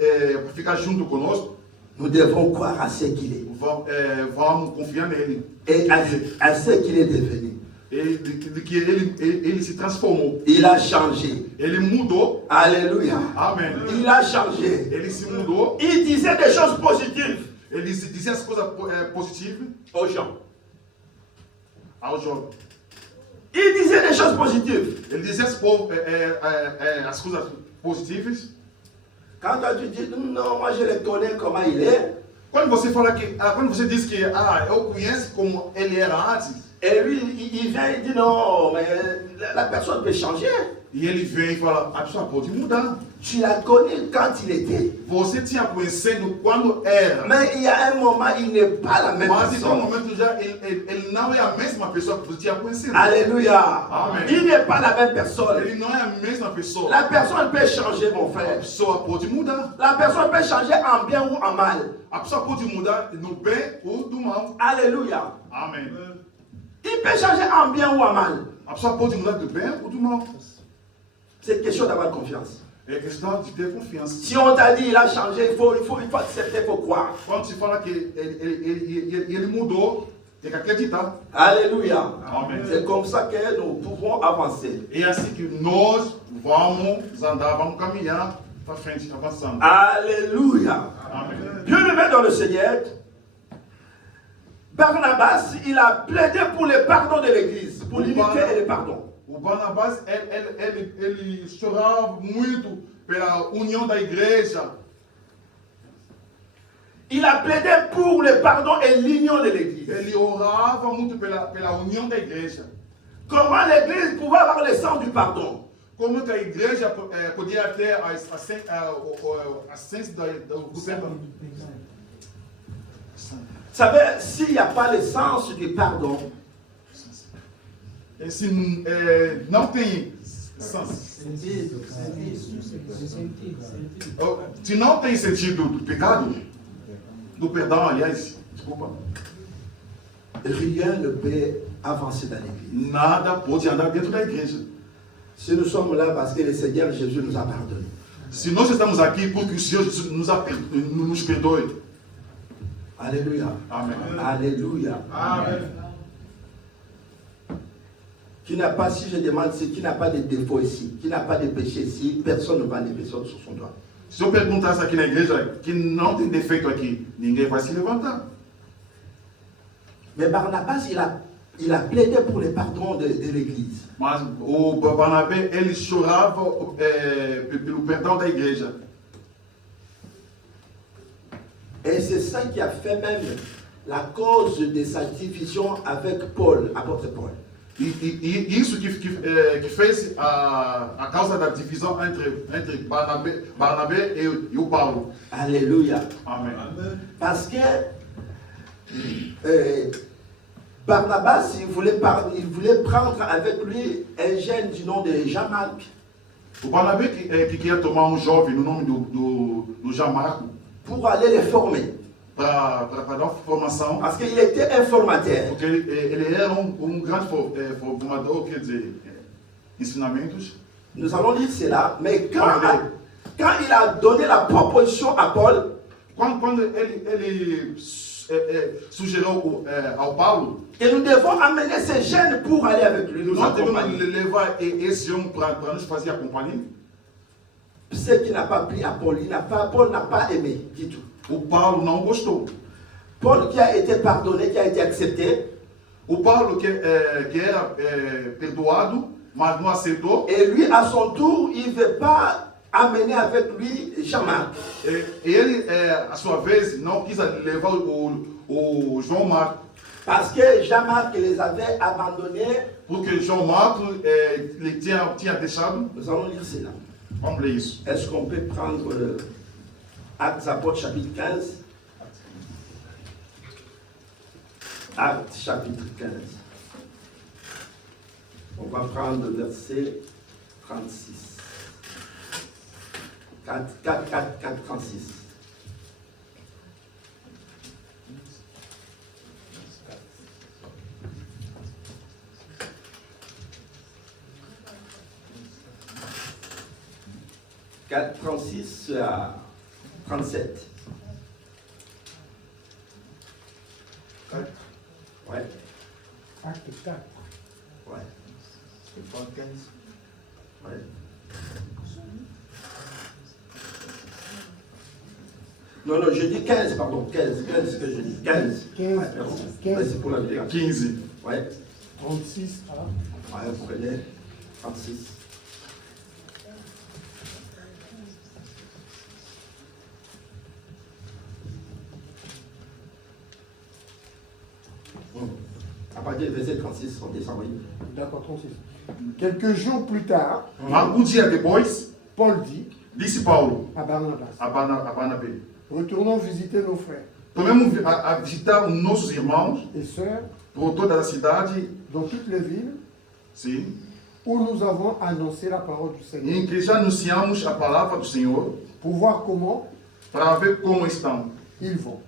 ficar junto conosco, nous devons croire à ce qu'il est. Vamos confiar nele. Et à ce qu'il est devenu. E de que ele se transformou. Il a changé. Ele mudou. Alléluia. Amen. Il a changé. Ele se mudou. Il disait des choses positives Ele dizia as coisas positivas aux gens. aos jovens. Il disait des choses positives. Ele dizia as coisas positivas. Quand toi tu dis, non, moi je le connais comment il est. Quando você diz que eu conheço como ele era antes. Et lui, il vient et dit, non, mais la personne peut changer. E ele vem e fala, a pessoa pode mudar. Tu l'as connu quand il était. Você tinha conhecido quando era. Mais il y a un moment, il n'est pas la même Mas em um personne. momento já ele não é a mesma pessoa que você tinha conhecido. Alléluia. Amen. Il n'est pas la même personne. Ele não é a mesma pessoa. La personne peut changer, mon A frère. pessoa pode mudar. La personne peut changer en bien ou en mal. A pessoa pode mudar no bem ou do mal. Alléluia. Amém. Il peut changer en bien ou en mal. A pessoa pode mudar do bem ou do mal. C'est question d'avoir confiance. É questão de ter confiança. Si on t'a dit il a changé, il faut accepter, il faut croire. Quando se fala que ele mudou, tem que acreditar. Alléluia. Amen. C'est comme ça que nous pouvons avancer. É assim que nós vamos andar, vamos caminhar para frente, avançando. Alléluia. Amém. Bien-aimé dans le Seigneur, Barnabas, il a plaidé pour le pardon de l'Église, pour l'unité et le pardon. O Barnabás, ele chorava muito pela união da igreja. Il a plaidé pour le pardon et l'union de l'Église. Ele orava muito pela união da igreja. Comment l'Église pouvait avoir le sens du pardon? Como que a igreja podia ter a ciência do perdão? Vous savez, s'il n'y a pas le sens du pardon, Se não tem se não tem sentido do pecado, do perdão, aliás, desculpa, rien ne peut avancer dans l'Église. nada pode andar dentro da igreja. Si nous sommes là parce que le Seigneur Jésus nous a pardonné. Se nós estamos aqui porque o Senhor nos perdoe. Alléluia. Amém. Alléluia. Amém. Qui n'a pas, si je demande, c'est qui n'a pas de défaut ici, qui n'a pas de péché ici, personne ne va lever sur son doigt. Se eu perguntasse aqui na igreja que não tem defeito aqui, ninguém vai se levantar. Mais Barnabas, il a plaidé pour le pardon de l'Église. Mas o Barnabé, ele chorava pelo perdão da igreja. Et c'est ça qui a fait même la cause de sa division avec Paul, apôtre Paul. E isso que fez a causa da divisão entre Barnabé e o Paulo. Alléluia. Amém. Parce que Barnabas, il voulait prendre avec lui un jeune du nom de Jean-Marc O Barnabé que queria tomar jovem no nome do Jean Marco pour aller les former. para dar uma formação, Parce qu'il était informateur. porque ele era grande formador, quer dizer, ensinamentos. Nous allons lire cela, mais quand il a donné la proposition à Paul, Quando ele sugeriu ao Paulo, que nous devons amener ces jeunes pour aller avec lui, nous nós devemos accompagner. levar esse homem para nos fazer a companhia. Ce qui n'a pas pris à Paul, Paul n'a pas aimé du tout. O Paulo não gostou. Paul qui a été pardonné, qui a été accepté, O Paulo que era perdoado, mas não aceitou. et lui à son tour, il ne veut pas amener avec lui Jean-Marc. Ele, à sua vez, não quis levar o João Marco, Parce que Jean-Marc les avait abandonnés. porque João Marco ele tinha deixado. Nous allons lire cela. Vamos ler isso. Est-ce qu'on peut prendre Actes apôtres chapitre 15? Actes chapitre 15. On va prendre le verset 36. 4, 36. « 4, 36 à 37. Ouais. Acte 4. Ouais. C'est pas 15. Ouais. Non, je dis 15, pardon. 15, ce que je dis. 15. 15. Ouais, merci. 15. Ouais, c'est pour la vérité. 15. Ouais. 36 à Ouais, vous prenez 36. À partir du verset 36, on descend, oui. D'accord, 36. Quelques jours plus tard, Dia depois, Paul dit disse Paulo à Barnabas, a Barnabé: retournons visiter nos frères Tomemos a visitar os nossos irmãos et sœurs por toda a cidade, dans toutes les villes sim, où nous avons annoncé la parole du Seigneur, em que já anunciamos a palavra do Senhor, pour voir comment para ver como estão. ils vont.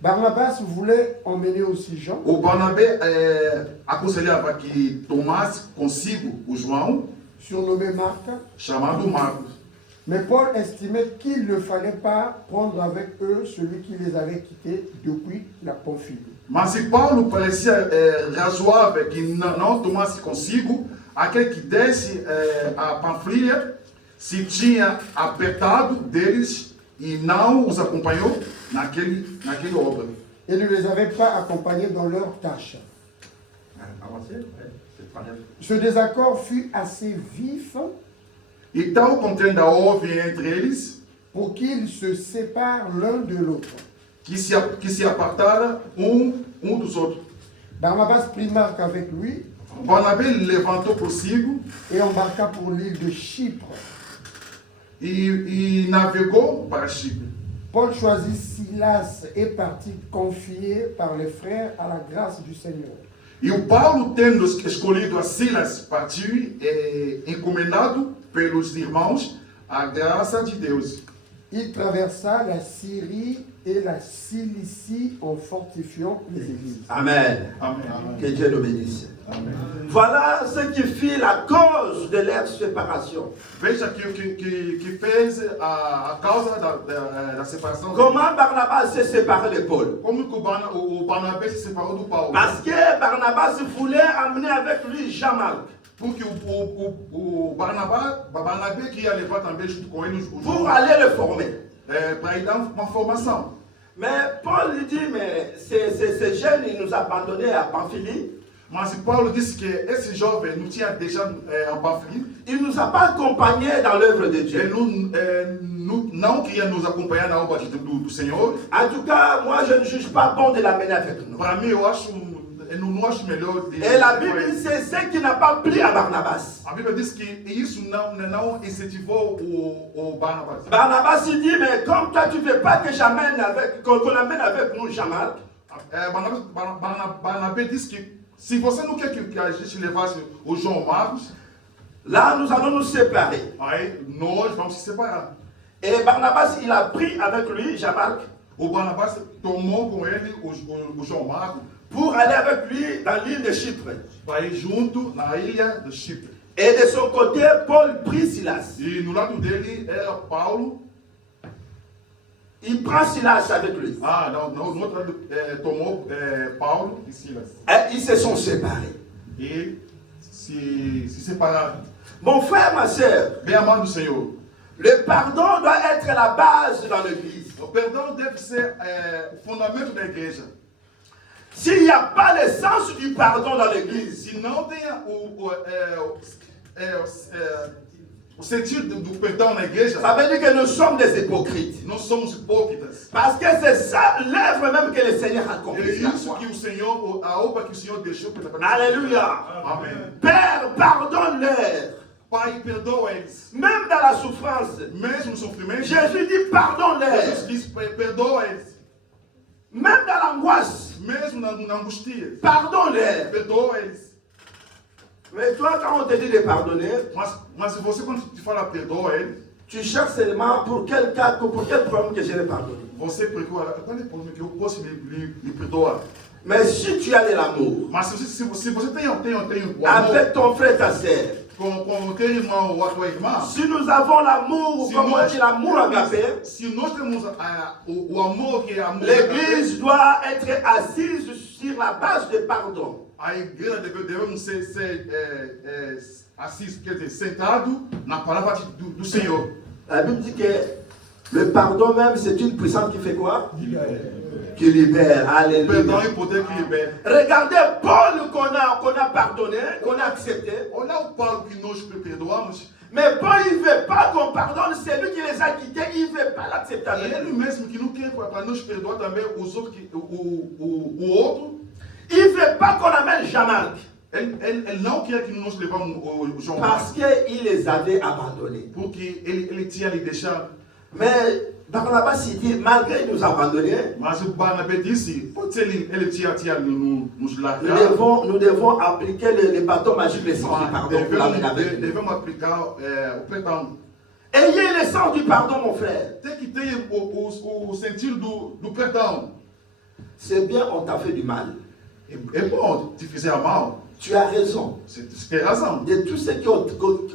Barnabas voulait emmener aussi Jean, O Barnabé aconselhava que tomasse consigo o João, surnommé Marc, chamado Marcos. mais Paul estimait qu'il ne fallait pas prendre avec eux celui qui les avait quittés depuis la Pamphylie. Mas se Paulo parecia razoável que não tomasse consigo aquele que desse a Panfilia, se tinha apertado deles e não os acompanhou naquele obra. Et ne les avait pas accompagnés dans leurs tâches. Avancez, ouais, c'est 39. Ce désaccord fut assez vif Então, contenda houve entre eles pour qu'ils se séparent l'un de l'autre. que se apartaram dos outros. Barnabas prit Marc avec lui Barnabé levantou consigo et embarqua pour l'île de Chypre. e navegou para Chipre. Paul choisit Silas et partit confié par les frères à la grâce du Seigneur. E o Paulo, tendo escolhido a Silas, partiu encomendado pelos irmãos à graça de Deus. Il traversa la Syrie et la Cilicie en fortifiant les églises. Amen. Amém. Que Dieu nous bénisse. Amém. Voilà ce qui fit la cause de leur séparation. Veja que fez a causa da separação. Comment Barnabas s'est séparé de Paul? Como que o Barnabé se separou do Paulo? Parce que Barnabas voulait amener avec lui Jean-Marc Porque o Barnabé queria levar também junto com ele o pour aller le former. para ir dar uma formação. Mais Paul lui dit, mais ces jeunes, ils nous abandonnaient à Pamphylie. Mas Paulo disse que esse jovem não tinha deixado a Panfilia. Il ne nous a pas accompagnés dans l'œuvre de Ele Dieu. não queria nos acompanhar na obra do Senhor. En tout cas, moi, je ne juge pas bon de l'amener avec nous. Para mim, eu acho não acho melhor de... Et la Bible dit c'est ce qui n'a pas plu à Barnabas. A Bíblia diz que isso não incentivou o Barnabas. Barnabas il dit mais comme toi tu ne veux pas que j'amène avec, qu'on amène avec nous Jean-Marc. Barnabé diz que se você não quer que a gente levasse o João Marcos, Là nous allons nous séparer. aí nós vamos se separar. Et Barnabas il a pris avec lui Jean-Marc O Barnabas tomou com ele o João Marcos pour aller avec lui dans l'île de Chypre. para ir junto na ilha de Chipre. Et de son côté, Paul prit Silas. E no lado dele era Paulo. Il prend Silas avec lui. No outro lado tomou Paulo e Silas. Et ils se sont séparés. E se separaram. Mon frère, ma soeur, Bem amado do Senhor, le pardon doit être la base dans l'église. o perdão deve ser o fundamento da igreja. S'il n'y a pas le sens du pardon dans l'église, Se não tem o sentido do perdão na igreja, ça veut dire que nous sommes des hypocrites. nós somos hipócritas. Parce que c'est ça l'œuvre même que le Seigneur a É accomplie. isso que o Senhor, a obra que o Senhor deixou para nós. Alléluia. Amém. Père, pardonne-leur. Pai, perdoa eles. Même dans la souffrance. Mesmo no sofrimento, Jésus dit pardonne-leur. Jesus diz, perdoa eles. Même dans l'angoisse. Mesmo na angústia, Pardonne-leur. perdoa eles. Mais toi, quand on te dit de pardonner, Mas se você, quando te fala perdoa eles, tu cherches seulement pour quel cas, pour quel problème que je vais pardonner. você procura, qual é o problema que eu posso lhe perdoar? Mais si tu as de l'amour Mas se você tem o amor avec ton frère, ta sœur, com o teu irmão ou a tua irmã, si nous avons l'amour, comme on dit l'amour agapé, se nós temos o amor que é amor, l'église doit être assise sur la base de pardon. a igreja devemos ser assim, quer dizer, sentado na palavra do Senhor. La Bible dit que le pardon même, c'est une puissance qui fait quoi? Qui libère. Perdão Alléluia. e poder que libera. Regardez Paul qu'on a pardonné, qu'on a accepté. Olha o Paulo que nós perdoamos. Mais Paul, il ne veut pas qu'on pardonne, c'est lui qui les a quittés, il ne veut pas l'accepter avec Ele nous. mesmo que não quer para nós perdoar também os outros, o outro. Il ne veut pas qu'on amène Jean-Marc. Ele não quer que nós levamos o João Parce Marcos, qu'il les avait abandonnés. porque ele tinha lhe deixado. Mais Barnabas, il dit, malgré nous abandonner, Mas o Barnabé disse, pode ser ele tinha nos largado. nous devons appliquer le bâton magique, le sens du pardon pour l'amener avec nous. Devemos aplicar o perdão. Ayez le sens du pardon, mon frère. Tem que ter o sentido do perdão. C'est bien, on t'a fait du mal. É bom, te fizer mal, Tu as raison você tem razão. de tout ce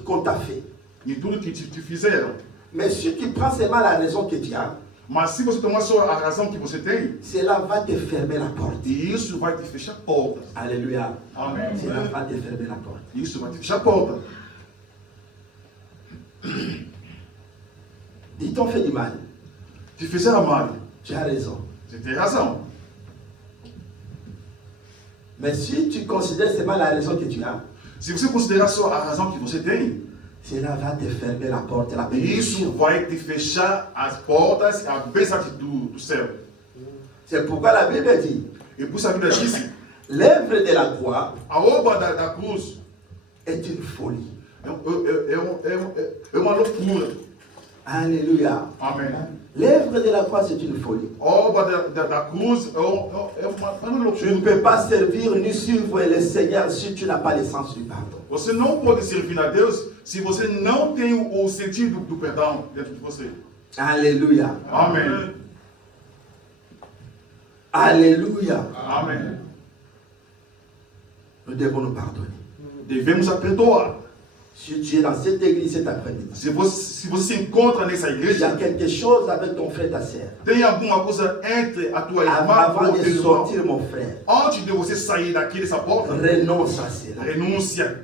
qu'on t'a fait. Em tudo que te fizeram. Mais si tu prends seulement la raison que tu as, Mas se você tomar só a razão que você tem, cela va te fermer la porte. e isso vai te fechar portas. Alléluia. Amém. Cela va te fermer la porte. Isso vai te fechar portas. Ils t'ont fait du mal. Te fizeram mal, Tu as raison. você tem razão. Mais si tu considères seulement la raison que tu as, Se você considerar só a razão que você tem, cela va te fermer la porte, la isso bénédiction. vai te fechar as portas, a bênção do céu. C'est pourquoi la Bible dit, E por isso a Bíblia diz, l'œuvre de la croix a obra da cruz est une folie. é uma loucura. Alléluia. Amém. L'œuvre de la croix, c'est une folie. A obra da cruz é uma Tu ne loucura. peux pas servir ni suivre le Seigneur si tu n'as pas le sens du pardon. Você não pode servir a Deus se você não tem o sentido do perdão dentro de você. Alléluia. Amém. Alléluia. Amém. Nous devons nous pardonner. Devemos a perdoar. Si tu es dans cette église cet après-midi, Se você se encontra nessa il y a igreja, quelque chose avec ton frère, ta sœur. tem alguma coisa entre a tua irmã Avant ou de teu irmão. sortir, mon frère, Antes de você sair daqui dessa porta, renonce à cela. renúncia.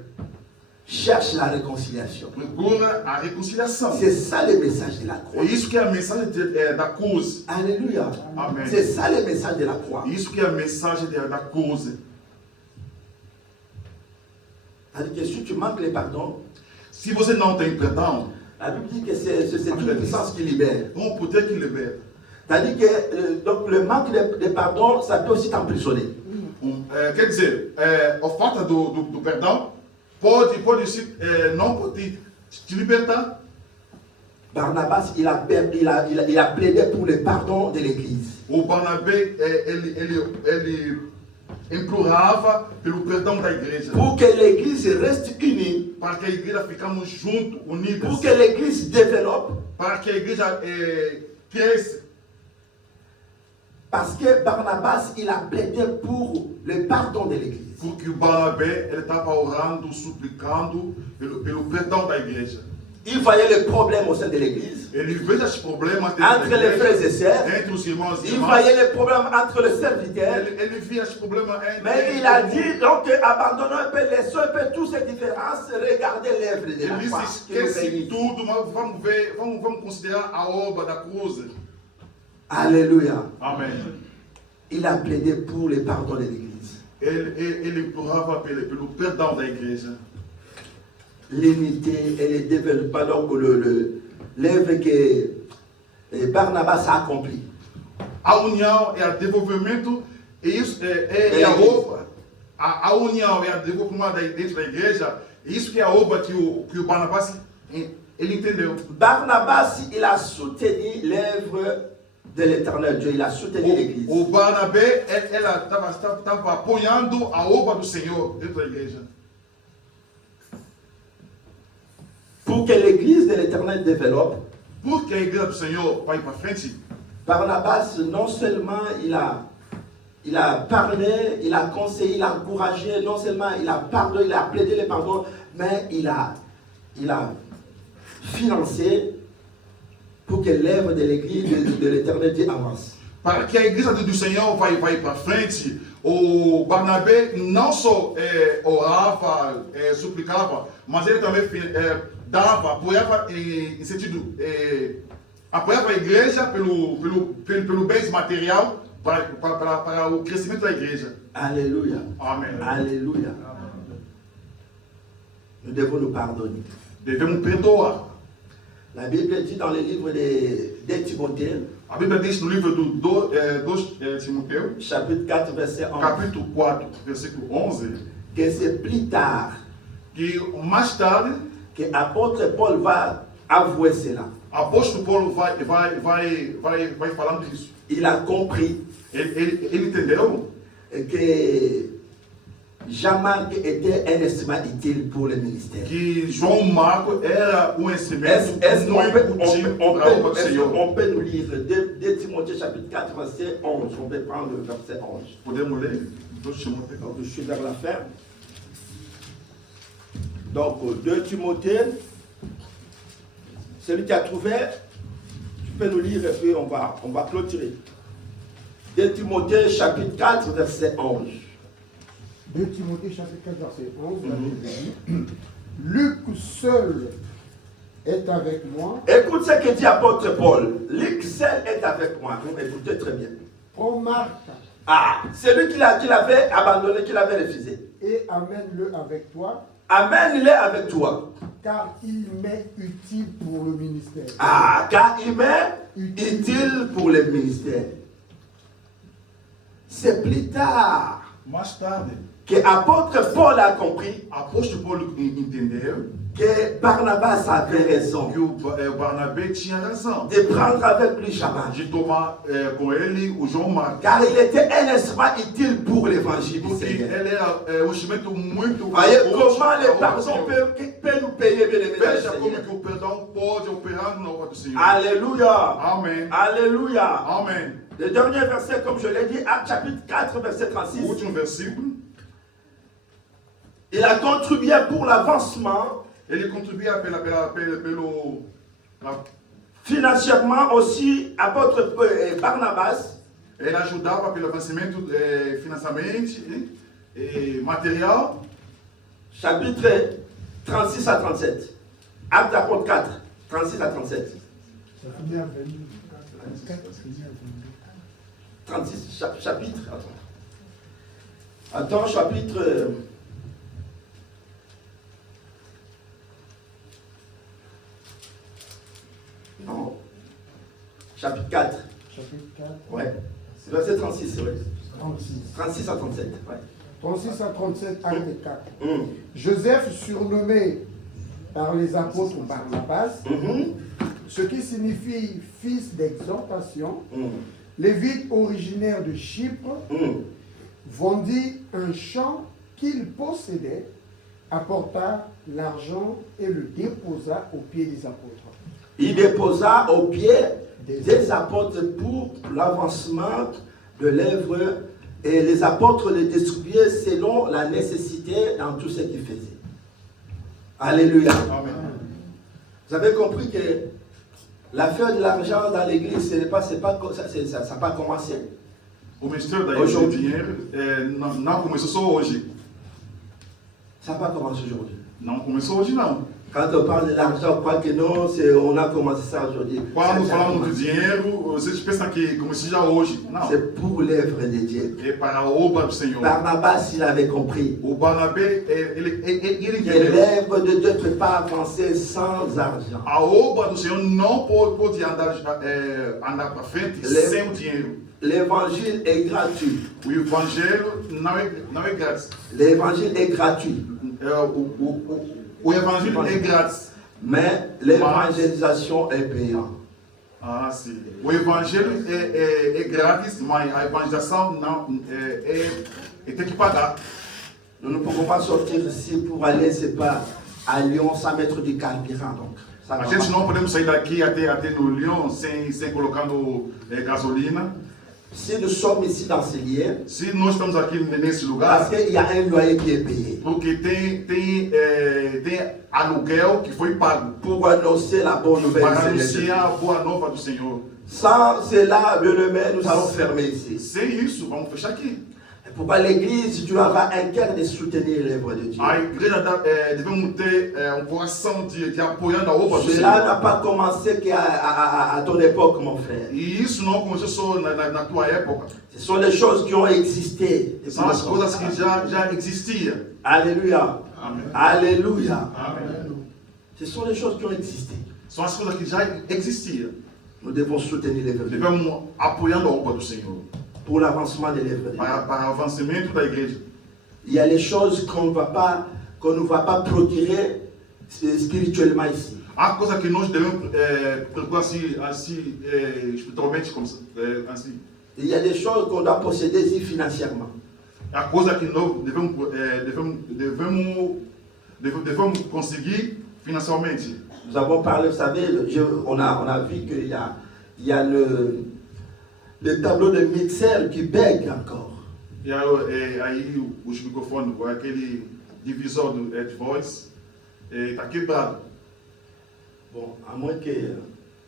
Cherche la réconciliation. Procura a reconciliação. C'est ça le message de la É croix. isso que é a mensagem da cruz. Alléluia. Amém. C'est ça le message de la croix. Isso que é a mensagem da cruz. C'est-à-dire que si tu manques le pardon, Se você não tem perdão, la Bible dit que c'est une puissance qui libère. é um poder que liberta. C'est-à-dire que donc, le manque de pardon, ça peut aussi t'emprisonner. Quer dizer, a falta do perdão pode não pode te libertar. Barnabas, il a plaidé pour le pardon de l'église. O Barnabé, ele implorava pelo perdão da igreja. Pour que l'église reste unie. Para que a igreja ficamos juntos, unidos. Pour que l'église développe. Para que a igreja cresça. Parce que Barnabas, il a plaidé pour le pardon de l'église. Porque o Barnabé, ele estava orando, suplicando pelo perdão da igreja. Il voyait les problèmes au sein de l'église. Ele vê os problemas entre les frères et sœurs. Entre os irmãos e il irmãs. voyait les problèmes entre les serviteurs. Ele via os problemas entre. Mais il a dit donc abandonnons un peu, laissons un peu toutes ces différences, regardez l'œuvre de la croix. Ele esquece tudo, mas vamos considerar a obra da cruz. Alléluia. Amen. Il a plaidé pour le pardon de l'église. Ele implorava pelo perdão da igreja. L'unité et le développement, donc l'œuvre que Barnabas a accompli. A união é o desenvolvimento, e isso é a obra. A união é o desenvolvimento dentro da igreja, e isso que é a obra que o Barnabas ele entendeu. Barnabas, il a soutenu l'œuvre de l'Éternel Dieu, il a soutenu l'église. O Barnabé, ela estava apoiando a obra do Senhor dentro da igreja. Pour que l'église de l'Éternel développe, pour que a igreja do Senhor vá para frente, Barnabas, non seulement il a parlé, il a conseillé, il a encouragé, non seulement il a pardonné, il a plaidé le pardon, mais il a financé pour que l'œuvre de l'église de l'Éternel Dieu avance. Para que a igreja do Senhor vá para frente, o Barnabé não só orava, suplicava, mas ele também dava, apoiava em sentido, apoiava a igreja pelo bem material para o crescimento da igreja. Alléluia. Amen. Alléluia. Nous devons nous pardonner. Devemos perdoar. La Bible dit dans le livre de Timothée, a Bíblia diz no livro do 2 Timoteu, chapitre 4, verset 11, capítulo 4, versículo 11, que c'est plus tard que mais tarde que l'apôtre Paul va avouer cela. Apóstolo Paulo vai falando disso. Il a compris ele entendeu que Jean-Marc était un instrument utile pour le ministère. Que João Marco era instrumento on peut nous lire 2 Timothée chapitre 4 verset 11. On peut prendre le verset 11. Podemos ler 2 Timóteo. Donc je suis vers la fin. Donc 2 Timothée, celui qui a trouvé, tu peux nous lire et puis on va clôturer. 2 Timothée chapitre 4 verset 11. 2 Timothée chapitre 4 verset 11, la Bible dit, Luc seul est avec moi. Écoute ce que dit apôtre Paul. Luc seul est avec moi. Vous écoutez très bien. Prends Marc. Ah, c'est lui qui l'avait abandonné, qui l'avait refusé. Et amène-le avec toi. Amène-le avec toi. Car il m'est utile pour le ministère. Ah, car il m'est utile pour le ministère. C'est plus tard. Mais tarde. Que apôtre Paul a compris. Apóstolo Paulo entendeu que Barnabas avait raison. Que o Barnabé tinha razão. De prendre avec lui Jean-Marc. De tomar com ele o João Marcos. Car il était un instrument utile pour l'évangile du Seigneur. Ele era instrumento muito. Voyez comment le pardon peut nous payer, bien aimé. Veja como que o perdão pode operar na obra do Senhor. Alléluia. Amen. Alléluia. Amen. Le dernier verset, comme je l'ai dit, Actes chapitre 4, verset 36. O último versículo. Il a contribué pour l'avancement. Ele contribuía pelo financièrement aussi, apôtre Barnabas. Ele ajudava pelo avancemento financeiramente e material. Chapitre 36 à 37. Acte d'apôtre 4, 36 à 37. 36 chapitre. Attends, chapitre. Non. Chapitre 4. Chapitre 4. Ouais. Verset 36, oui. 36 à 37. Ouais. 36 à 37, acte 4. Joseph, surnommé par les apôtres Barnabas, ce qui signifie fils d'exhortation, lévite originaire de Chypre, vendit un champ qu'il possédait, apporta l'argent et le déposa aux pieds des apôtres. Il déposa aux pieds des apôtres pour l'avancement de l'œuvre, et les apôtres le distribuaient selon la nécessité dans tout ce qu'ils faisaient. Alléluia. Amen. Vous avez compris que l'affaire de l'argent dans l'église, ça n'a pas commencé. O ministério da igreja do dinheiro não começou só hoje. Ça n'a pas commencé aujourd'hui. Não começou hoje, não. Quand on parle de l'argent, on croit que non, on a commencé ça aujourd'hui. Quando falamos do dinheiro, vocês pensam que começou já hoje. Não. C'est pour l'œuvre de Dieu. É para a obra do Senhor. Barnabas, il avait compris O Barnabé, ele que entendeu. l'œuvre de Dieu ne peut pas avancer sans argent. A obra do Senhor não pode andar para frente sem o dinheiro. L'évangile est gratuit. O evangelho não é grátis. L'évangile est gratuit. O evangelho é grátis. Mais l'évangélisation est payante. Ah, sim. O evangelho é grátis, mas a evangelização não tem que pagar. Nous ne pouvons pas sortir ici pour aller, c'est pas à Lyon, sans mettre du carburant. Donc, ça A va gente pas. não podemos sair daqui até no Lyon sem colocando gasolina. Si nous sommes ici dans ce lieu, Se nós estamos aqui nesse parce lugar, qu'il y a un loyer qui est payé porque tem aluguel que foi pago pour annoncer la bonne nouvelle para du Seigneur. anunciar a boa nova do Senhor. Sans cela, bien-aimé, nous allons fermer ici. Sem isso, vamos fechar aqui. Pourquoi l'église doit avoir un cœur de soutenir l'œuvre de Dieu? A igreja devemos ter coração de apoiando a obra do Cela n'a Senhor. pas commencé qu'à ton époque, mon frère. E isso não começou só na tua época. Ce sont les choses qui ont existé. São as coisas que já existiam. Alléluia. Amém. Alléluia. Amém. Ce sont les choses qui ont existé. São as coisas que já existiam. Nous devons soutenir l'œuvre de Dieu Devemos apoiando a obra do Senhor. pour l'avancement de l'œuvre de Dieu. Para o avançamento da igreja. Il y a les choses qu'on ne va pas procurer spirituellement ici. Há coisas que nós devemos procurar espiritualmente, assim. Il y a des choses qu'on doit posséder ici financièrement. Há coisas que nós devemos conseguir financeiramente. Nous avons parlé, vous savez, on a vu qu'il y a le tableau de mixeur qui bègue encore. E aí os microfones, aquele divisor do Edge Voice, está quebrado. Bon, à moins que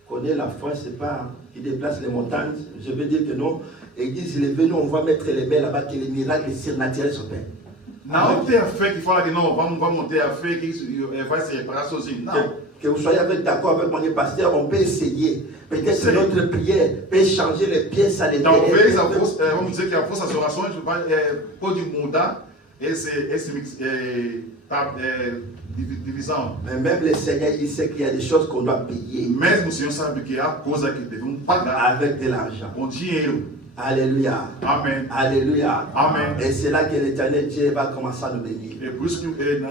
connaît la foi, c'est pas qui déplace les montagnes. Je veux dire que non. L'église, il est venu, on va mettre les mains là-bas, que les miracles surnaturels s'opèrent. Não tem a fé que fala que não, vamos ter a fé que isso vai se reparar sozinho. Não. Que vous soyez d'accord avec mon pasteur, on peut essayer. Peut-être que notre prière peut changer les pièces à l'intérieur. Talvez vamos dizer que as vossas orações pode mudar esse divisão. Mais même le Seigneur, il sait qu'il y a des choses qu'on doit payer Mesmo o Senhor sabe que há coisas que devemos pagar avec de l'argent. com dinheiro. Alléluia. Amém. Alléluia. Amen. Et c'est là que l'éternel Dieu va commencer à nous bénir. É por isso que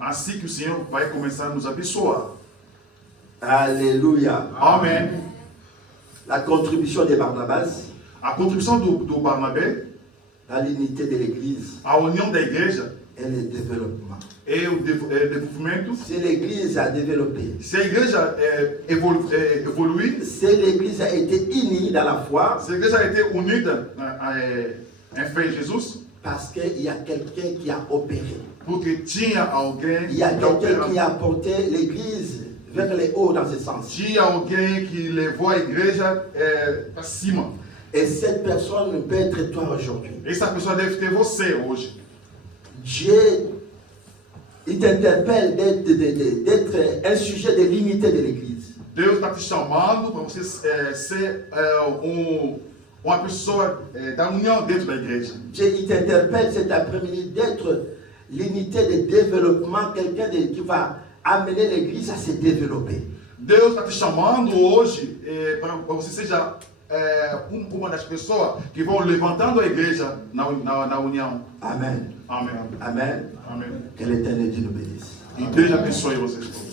assim que o Senhor vai começar a nos abençoar. Alléluia. Amém. La contribution de Barnabas A contribuição do Barnabé, à l'unité de l'église a união da igreja et le développement. é o desenvolvimento. Si l'église a développé, Se a igreja evoluir, si l'église a été unie dans la foi, se a igreja a été unida em fé em Jesus, parce qu'il y a quelqu'un qui a opéré. porque tinha alguém Il y a que quelqu'un qui operava. a porté l'église vers les hauts dans ce sens. Tinha alguém que levou a igreja para cima. Et cette personne peut être toi aujourd'hui. Essa pessoa deve ter você hoje. Dieu, il t'interpelle d'être un sujet de l'unité de l'église. Deus está te chamando para você ser uma pessoa da união dentro da igreja. Dieu, il t'interpelle cet après-midi d'être l'unité de développement, quelqu'un qui va amener l'église à se développer. Deus está te chamando hoje para você seja uma das pessoas que vão levantando a igreja na união. Amen. Amém. Amen. Amém. Que l'Éternel Dieu nous bénisse. E Deus abençoe vocês todos.